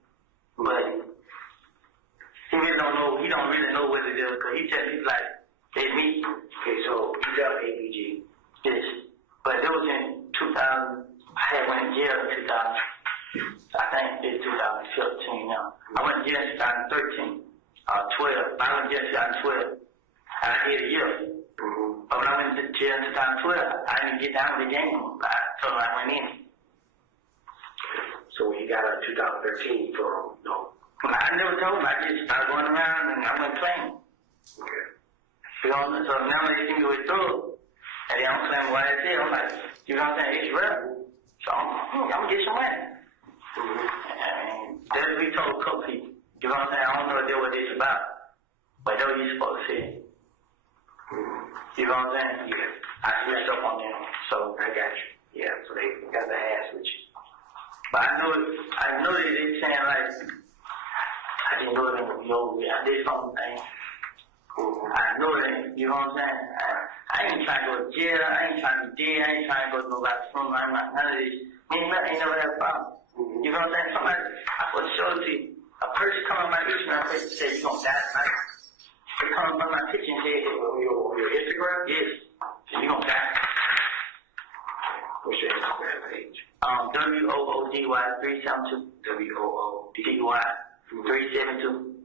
But he really don't know, he don't really know what it is, because he's like, it's me. Okay, so you got APG. Yes. But it was in 2000, I had went in jail in 2000. I think it's 2015 now. I went to jail in 2013. 12. I went to jail in 2012. I did a year. But when I went to jail in 2012, I didn't get down with the game. So I went in. So when you got out in 2013 from, no? I never told him. I just started going around and I went playing. Okay. You know, so now they see me with thug. And they don't claim YSL. I'm like, you know what I'm saying? It's rebel. So I'm going to get some money. And that's what we told a couple people. You know what I'm saying? I don't know what it's about. But that's what you're supposed to say. You know what I'm saying? Yeah. I switched up on them. So I got you. Yeah, so they got the ass with you. But I know that they saying like, I didn't know it was over. I did something. I know that, you know what I'm saying? I ain't trying to go to jail. I ain't trying to be dead. I ain't trying to go to nobody's funeral. I'm not none of this. Me and ain't never had a problem. You know what I'm saying? Somebody, I put a show to you. A person come on my picture and said, you gonna die tonight. They come on my picture and said, on your Instagram? Yes. So you gonna die. What's your Instagram page? WOODY 372. WOODY 372.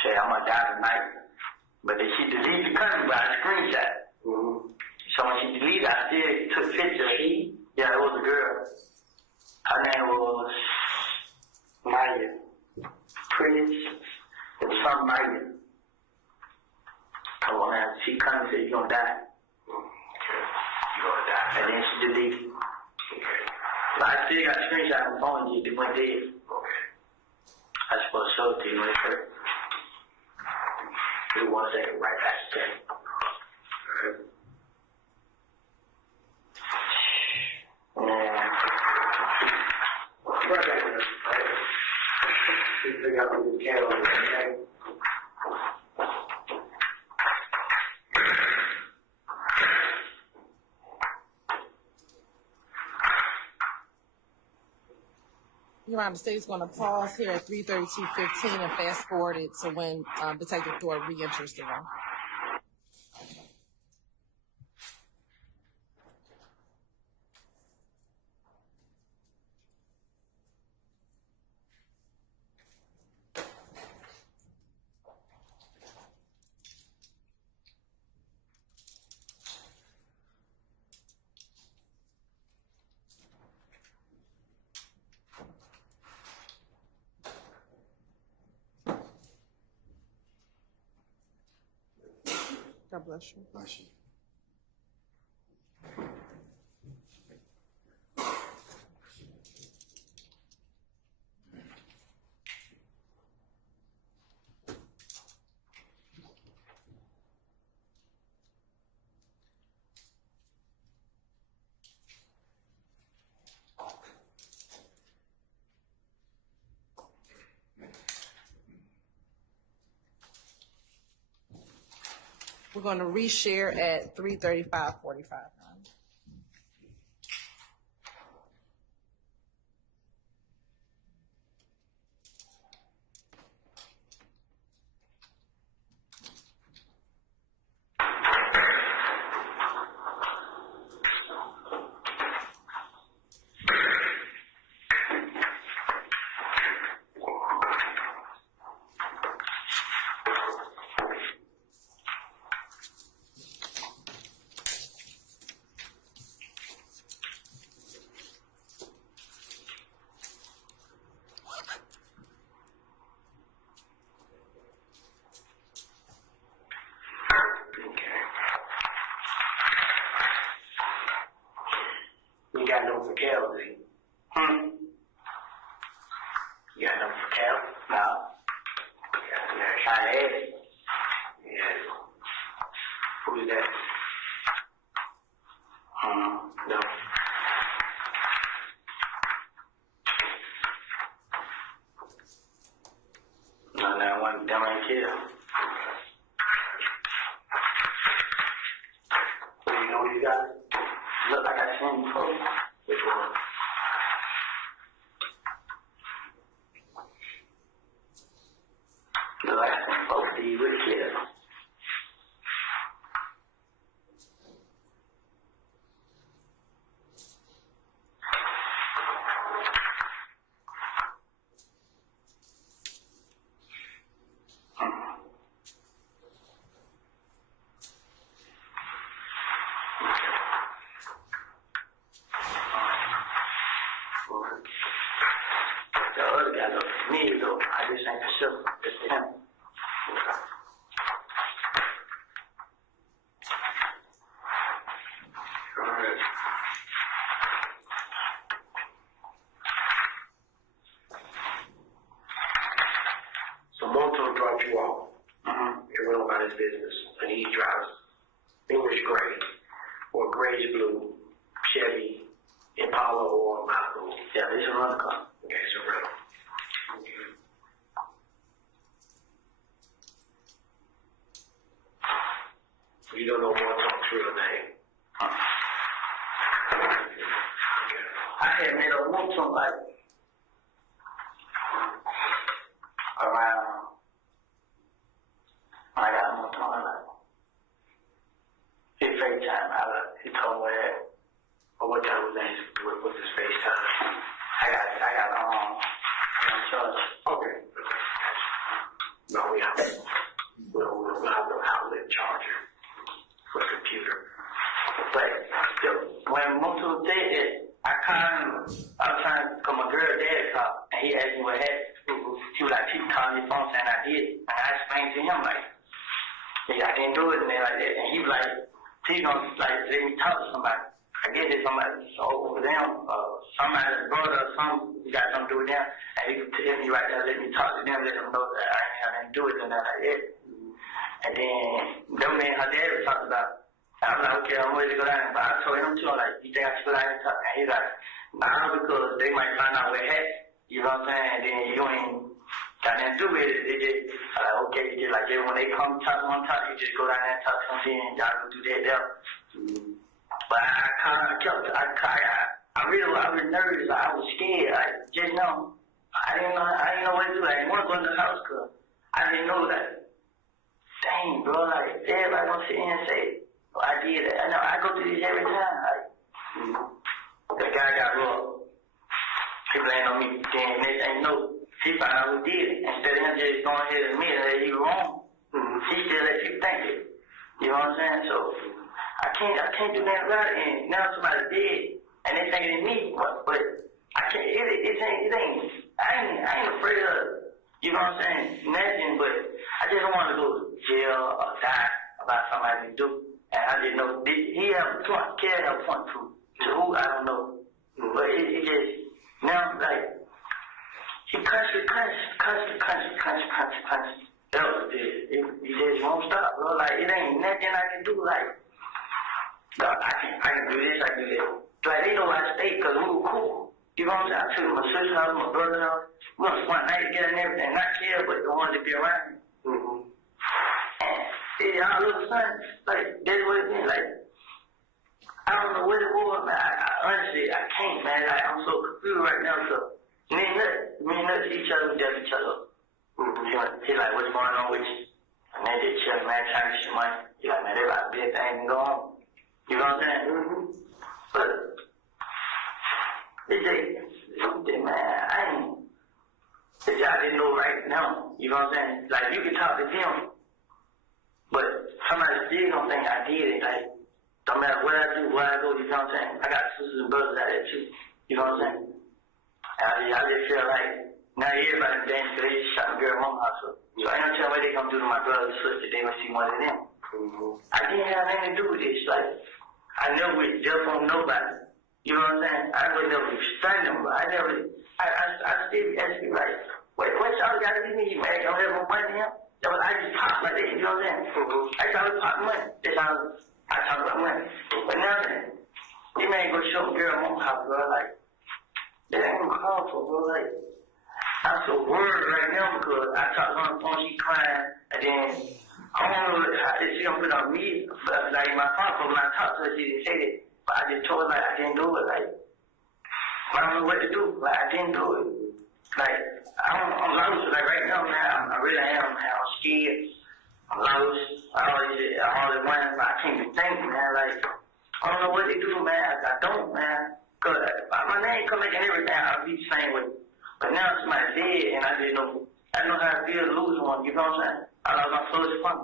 Say I'm gonna die tonight. But then she deleted the country by a screenshot. So when she deleted, I still took pictures. Yeah, it was a girl. Her name was Maya. Pretty. It was some Maya. Come on now. She come and said, you're gonna die. You're gonna die. And then she deleted. Okay. But I still got a screenshot on the phone. It went dead. Okay. I was supposed to show it to you when it hurt. Give me 1 second, right back. Okay. Alright. Right back there. Alright. Please figure out who the camera is, okay? Your Honor, the state's going to pause here at 3:32:15 and fast forward it to when Detective Thor re-enters the room. God bless you. Bless you. We're going to reshare at 3:35:45. You got no for Cal, do you? You got no for Cal? No. I asked. Yeah. Who is that? No. No, that one dumb ain't kill. You know what you got? Look like I seen before. Which one? Look like I seen both of you with kids. The other guy looked at me though. I just ain't Pacific. It's him. Alright. So Moto dropped you off. He went about his business. And he drives English gray or grayish blue Chevy Impala or Malibu. Yeah, this is a rental car. Okay, it's a rental. Okay. You don't know Montauk's real name. I had made a Montauk like around. I got Montauk like he FaceTime. He told me that. Or what time was that? What's his FaceTime? I got charge. Okay. No, we have no outlet charger for the computer. But when Moto did it, I was trying to call my girl dad call, and he asked me what happened. He was like, "Keep calling your phone," saying I did. And I explained to him like, "Yeah, I didn't do it," and like that. And he was like, "Please don't like let me talk to somebody." I guess it's somebody over them, somebody's brother or something, you got something to do with them, and he could tell me right there, let me talk to them, let them know that I didn't do it, and that like that. And then, them and her dad was talking about, I was like, okay, I'm ready to go down, but I told him too, I'm like, you think I should go down and talk? And he's like, nah, because they might find out where heck, you know what I'm saying, and then you ain't got nothing to do with it, they just, I'm like, okay, you just like, when they come talk, you just go down there and talk to them, then y'all go do that there. But I really was nervous. I was scared. I just know I didn't know what to do. I didn't want to go in the house because I didn't know that. Dang, bro, like, everybody gonna sit here and say, oh, I did that. I know, I go through this every time. Like, that guy got robbed. He blamed on me. Then next thing you know, he found out who did it. Instead of him just going ahead and admitting that he was wrong, he still let people think it. You know what I'm saying? So, I can't do nothing about it. And now somebody did, and they think it's me. But I can't, it ain't, I ain't afraid of, you know what I'm saying, nothing, but I just don't want to go to jail or die about somebody to do. And I didn't know, he have a point, Kerry have a point to who, I don't know. But it just, now, like, he constantly. That was it. He just won't stop, bro. Like, it ain't nothing I can do. Like, dog, I can do this, I can do that. Like, they know I stay because we were cool. You know what I'm saying? I took my sister's house, my brother's house. We went one night together and everything. Not care, but the ones that be around me. And y'all little son, like, that's what it is. Like, I don't know what it was, man. I honestly, I can't, man. Like, I'm so confused right now. So, me and Nuts see each other, we judge each other. He like, what's going on with you? And they just chilling, man, trying to get money. He like, man, they about to be a thing and go on. You know what I'm saying? But, it's just, man, I didn't know right now. You know what I'm saying? Like, you can talk to them, but somebody still don't think I did it. Like, don't matter what I do, where I go, you know what I'm saying? I got sisters and brothers out there too. You know what I'm saying? I just feel like now everybody dancing because they just shot my girl mama house up. So I ain't no telling what they gonna do to my brother and sister. They gonna see one of them. I didn't have anything to do with this. Like, I never would jump on nobody. You know what I'm saying? I would never stun them, but I still be asking like, wait, what y'all got to be me, man? Y'all have more money here? I just pop like that, you know what I'm saying? I thought it pop money. That's how I talk about money. But now, you man go show a girl mama house, bro. Like, that ain't gonna call for, bro. Like, I'm so worried right now because I talk on the phone, she crying, and then I don't know how she gonna put on me. But, like, my phone, when I talk to her, she didn't say that. But I just told her, like, I didn't do it. Like, I don't know what to do. Like, I didn't do it. Like, I'm lost. Like, right now, man, I really am, man. I'm scared. I'm lost. I always wonder, but I can't even think, man. Like, I don't know what to do, man. I don't, man. Because my name come making everything. I'll be the same way. But now somebody's dead, and I know how it feels to lose one. You know what I'm saying? I lost my closest friend.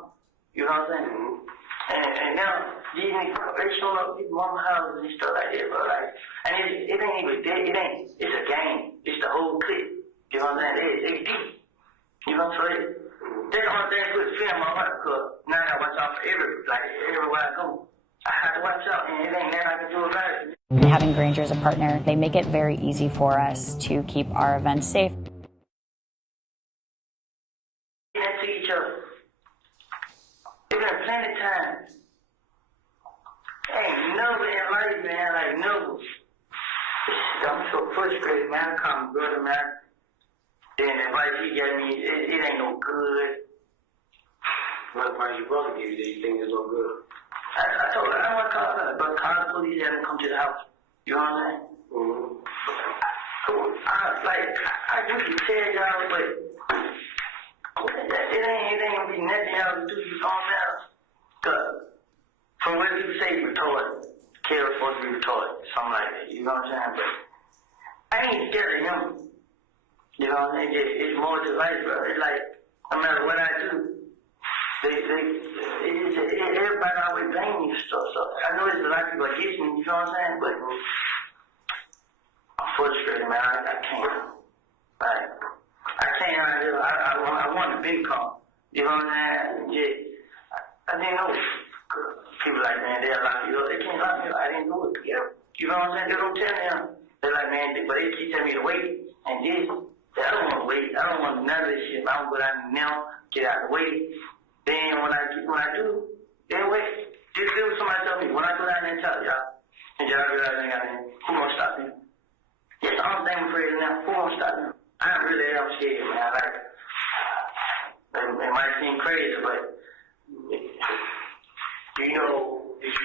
You know what I'm saying? And now, these niggas, they showing up people's mama houses and stuff like that, bro. Like, and it ain't even dead. It ain't. It's a game. It's the whole clip. You know what I'm saying? They deep. You know what I'm saying? That's the only thing I put fear in my heart because now I gotta watch out for everywhere I go. I have to watch out, and it ain't nothing I can do about it. Having Granger as a partner, they make it very easy for us to keep our events safe. To each other. It's been plenty of times. Ain't never in life, man, like never. I'm so frustrated, man. I call my brother, man. Then the advice he gave me, it ain't no good. What advice your brother gave you that you think is no good? I told her, I don't want to call her, but call the police and come to the house. You know what I'm saying? So, I usually tell y'all, but it ain't gonna be nothing y'all to do, you know what I'm saying? Because from what people say, retarded. Carol's supposed to be retarded, something like that, you know what I'm saying? But I ain't scared of him. You know what I'm saying? It's more to life, bro. It's like, no matter what I do, everybody always blame me for stuff. So I know there's a lot of people against me, you know what I'm saying? But I'm frustrated, man. I can't. Like, I can't out here. I want the big call. You know what I'm saying? Yeah. I didn't know. People like, man, they'll lock you up. They can't lock me up. I didn't do it. Yeah. You know what I'm saying? They don't tell me. They're like, man, but they keep telling me to wait. And this, I don't want to wait. I don't want none of this shit. I don't go down now, get out of the way. Then when I do, then wait. Just do what somebody tell me. When I go down there and tell y'all, and y'all realize I got in, who gonna stop me? Yes, I'm thinking for it now. Who gonna stop me? I'm scared, man. Like, it might seem crazy, but did you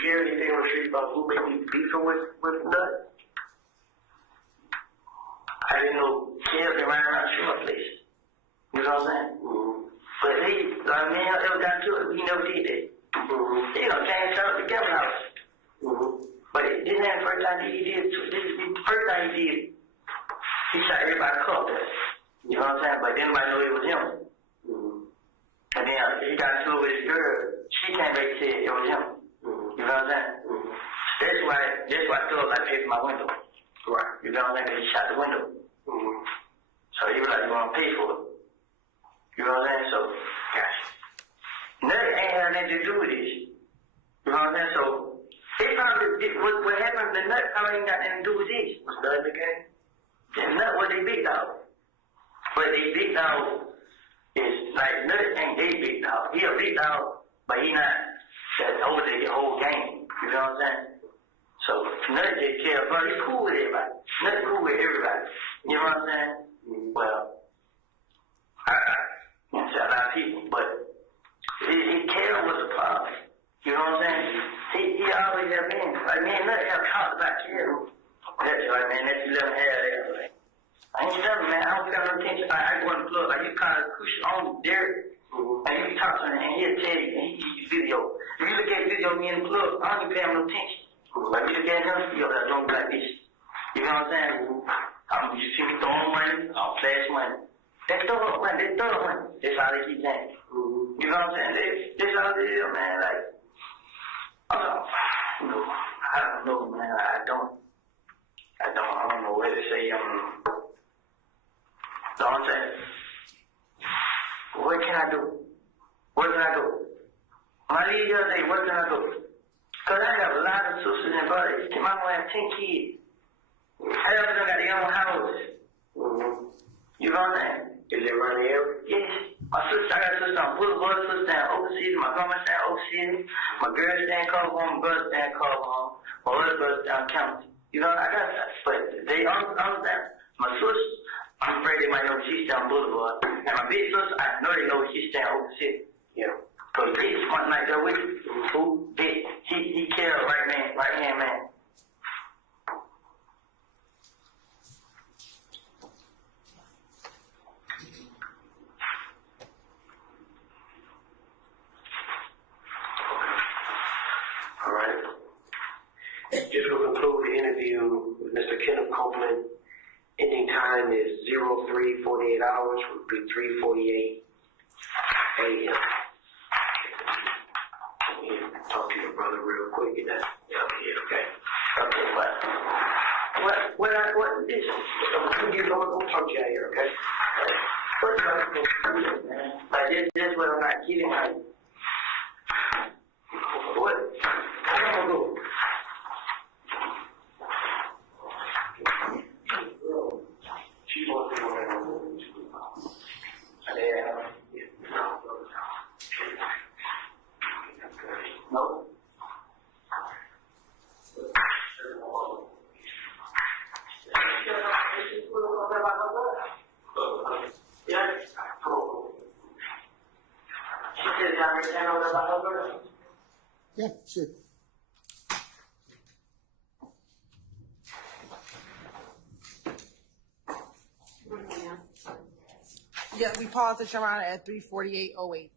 hear anything on the street about who may be beefing with Nut? I didn't know kids been running around the He shot everybody up there. You know what I'm saying? But then nobody knew it was him. And then he got into it with his girl. She came back and said it was him. You know what I'm saying? That's why I feel like paid for my window. Right. You know what I'm saying? 'Cause he shot the window. So he was like, you want to pay for it. You know what I'm saying? So, gosh. Nothing ain't had nothing to do with this. You know what I'm saying? So, what happened, the nut probably ain't got nothing to do with this. Was nut in the game? The nut was they big dog. But they big dog is like, nut ain't they big dog. He a big dog, but he not over the whole game. You know what I'm saying? So, nut just care, bro, he cool with everybody. Nut cool with everybody. You know what I'm saying? Well, I say a lot of people, but he care was the problem. You know what I'm saying? He always have been. Like, me and Nut have talked about Carol. That's right, man. That's 11 hair there. Like, I ain't telling, man. I don't got no attention. I go in the club. Like, you kind of push on Derek, and you talk to him, and he'll tell you, and he video. If you look at video of me in the club, I don't even pay him no attention. Like, you look at him, yo, I don't like this. You know what I'm saying? You see me throwing money, I'll flash money. That's throw money. That's throw money. That's how they keep saying. You know what I'm saying? That's how it is, man. Like, I don't know, man. I don't know what to say. Don't say. What can I do? What can I do? When I leave the other day, what can I do? Because I have a lot of sisters and brothers. My mom has 10 kids. I also got their own houses. You know what I'm saying? Is it around the area? Yes. I got a sister on Boulevard, sister in Oak City, my grandma stay in Oak City, my girl stay in Caldwell, my brother stay in Caldwell, my other brother stay in County. You know, I got that. But they understand. My sister, I'm afraid they might know she stay on Boulevard. And my big sister, I know they know she stay in Oak City. Yeah. Because big smart like that with who big. He care right hand man. Just to conclude the interview with Mr. Kenneth Copeland, ending time is 03:48 hours, would be 3:48 a.m. Talk to your brother real quick, you know? Yeah, okay. Okay, what is it? You know what, we'll talk to you out here, okay? First of all, man. Like, this what I'm not getting, like, what? I don't know. She wants to know. No. Yeah, sure. Yeah, we paused it, Your Honor, at 3:48:08.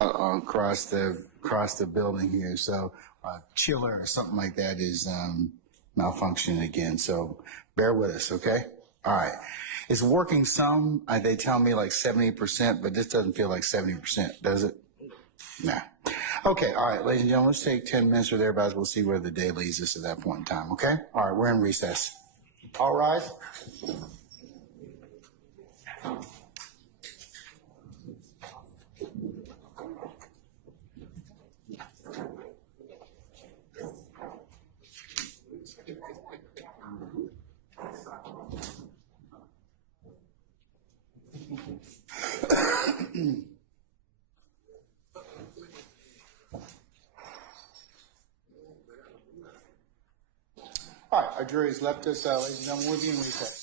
across the building here. So chiller or something like that is malfunctioning again. So bear with us, okay? All right. It's working some. They tell me like 70%, but this doesn't feel like 70%, does it? Nah. Okay, all right, ladies and gentlemen, let's take 10 minutes or thereabouts. We'll see where the day leads us at that point in time, okay? All right, we're in recess. All rise. All right, our jury has left us, ladies and gentlemen. We'll be in recess.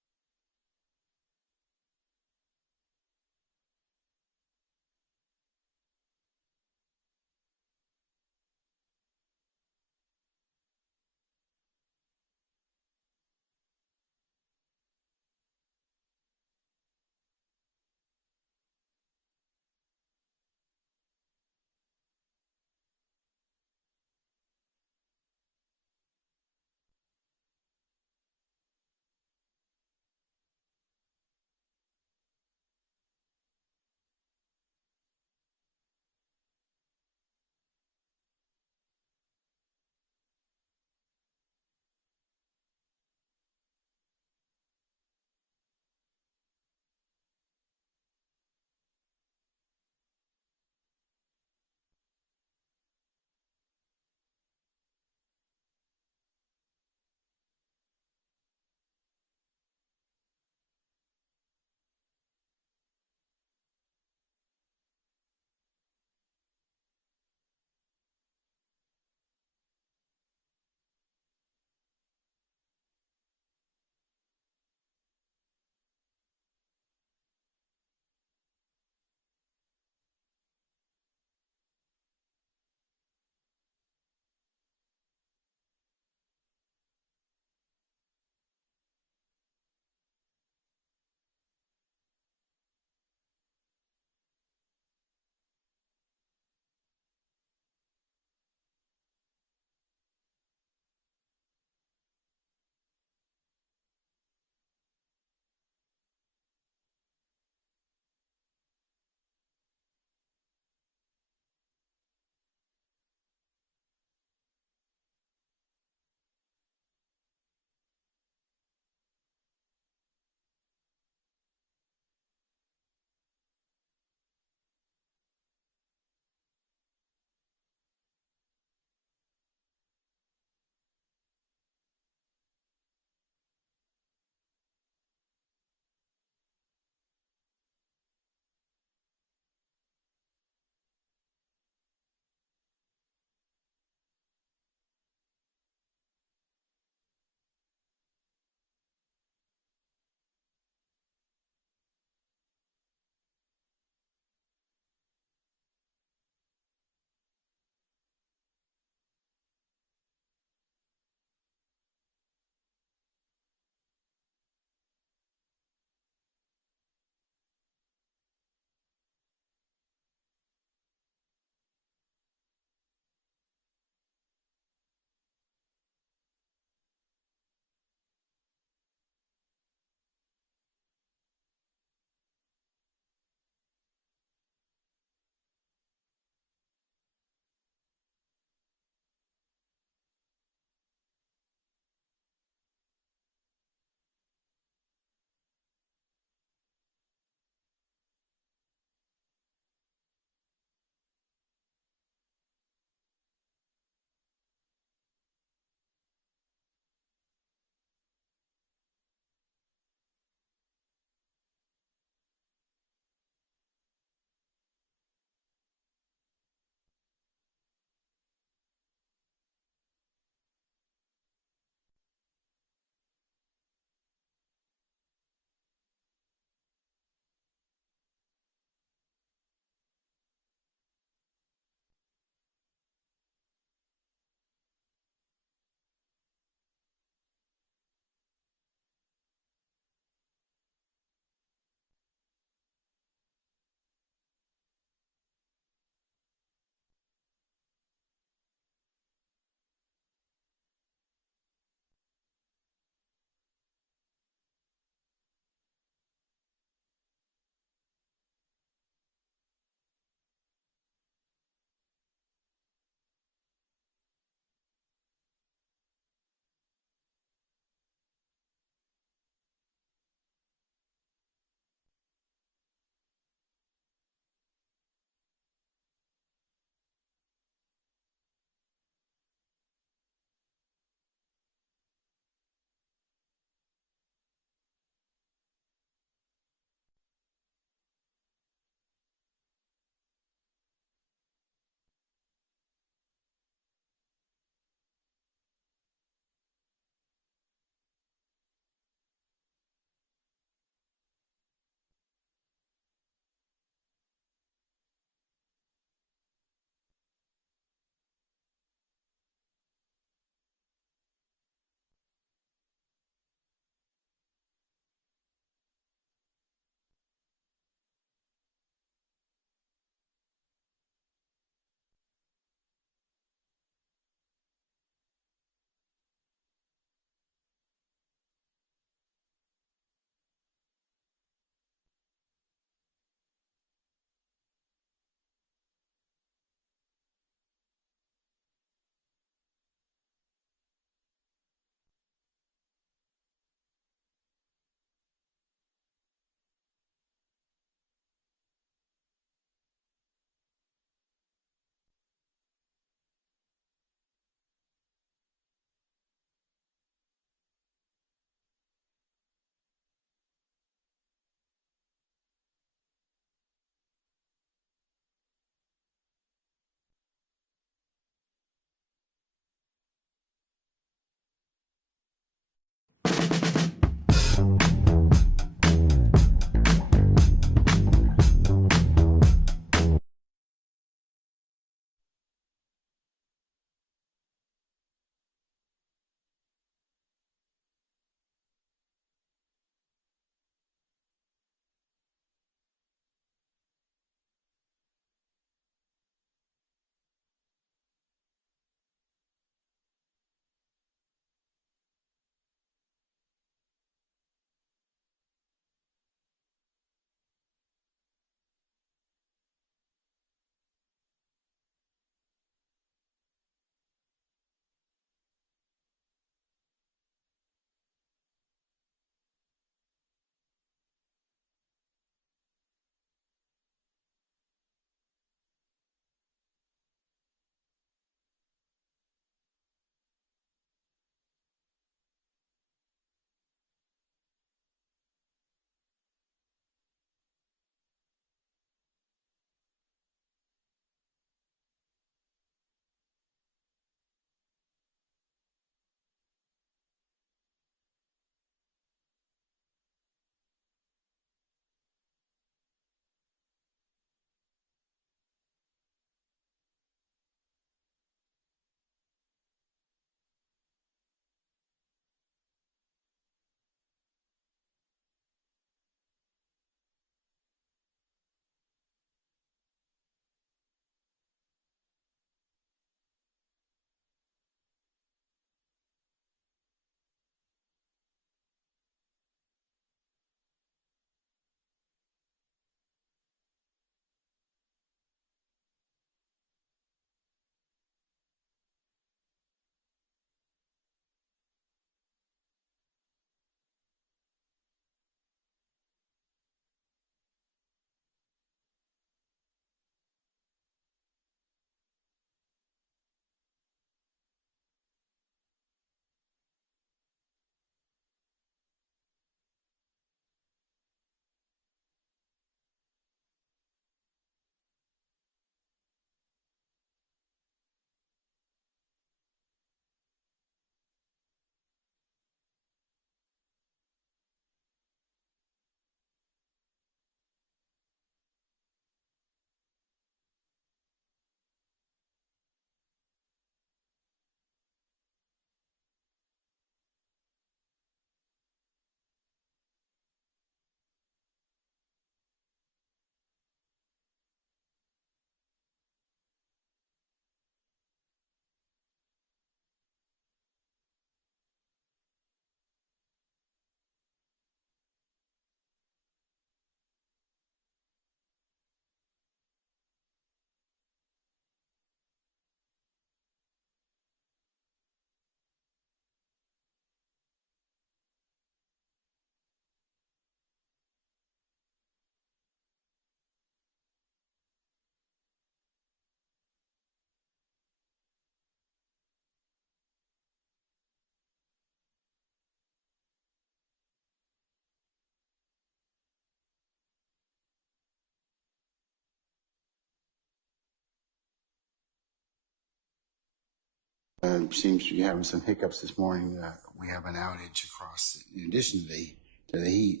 Seems to be having some hiccups this morning. We have an outage across, in addition to the heat,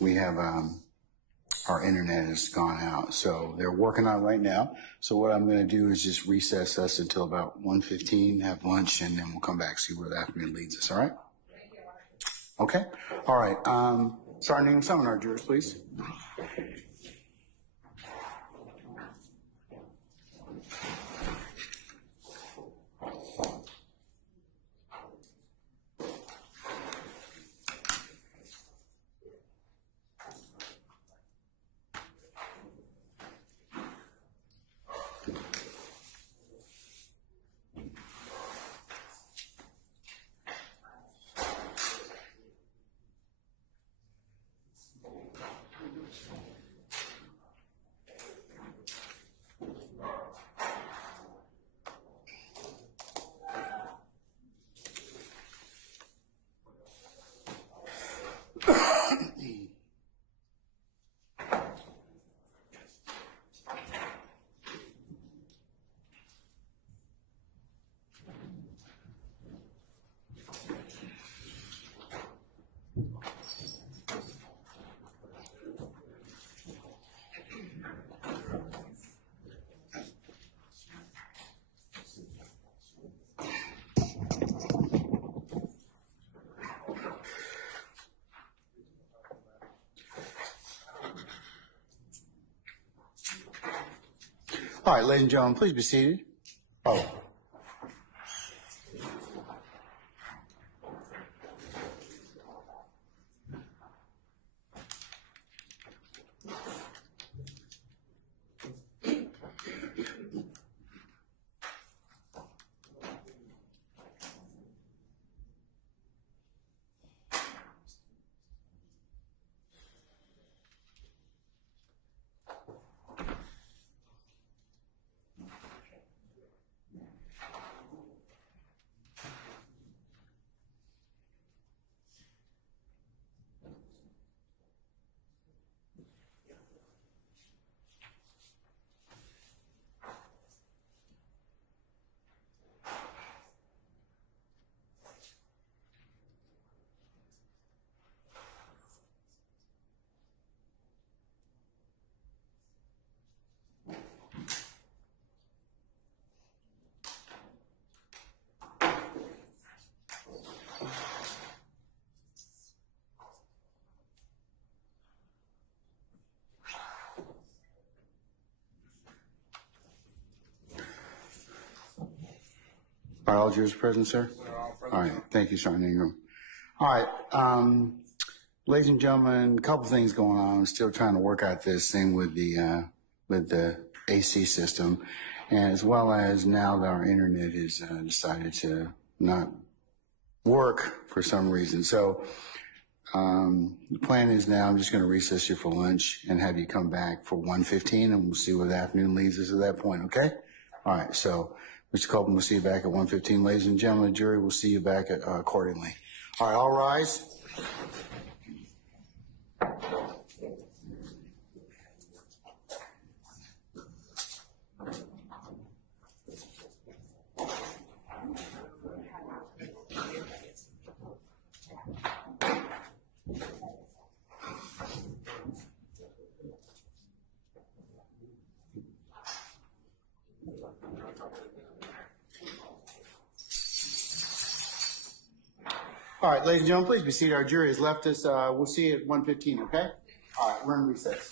we have our internet has gone out. So they're working on it right now. So what I'm going to do is just recess us until about 1:15, have lunch, and then we'll come back, see where the afternoon leads us, all right? Okay? All right. Sergeant, summon our jurors, please. All right, ladies and gentlemen, please be seated. Oh. Are all jurors present, sir? All right, thank you, Sergeant Ingram. All right, ladies and gentlemen, a couple things going on. I'm still trying to work out this thing with the AC system, and as well as now that our internet has decided to not work for some reason. So the plan is now I'm just going to recess you for lunch and have you come back for 1:15, and we'll see where the afternoon leads us at that point, okay? All right, so Mr. Copeland, we'll see you back at 1:15. Ladies and gentlemen, the jury will see you back accordingly. All right, all rise. All right, ladies and gentlemen, please be seated. Our jury has left us. We'll see you at 1:15, okay? All right, we're in recess.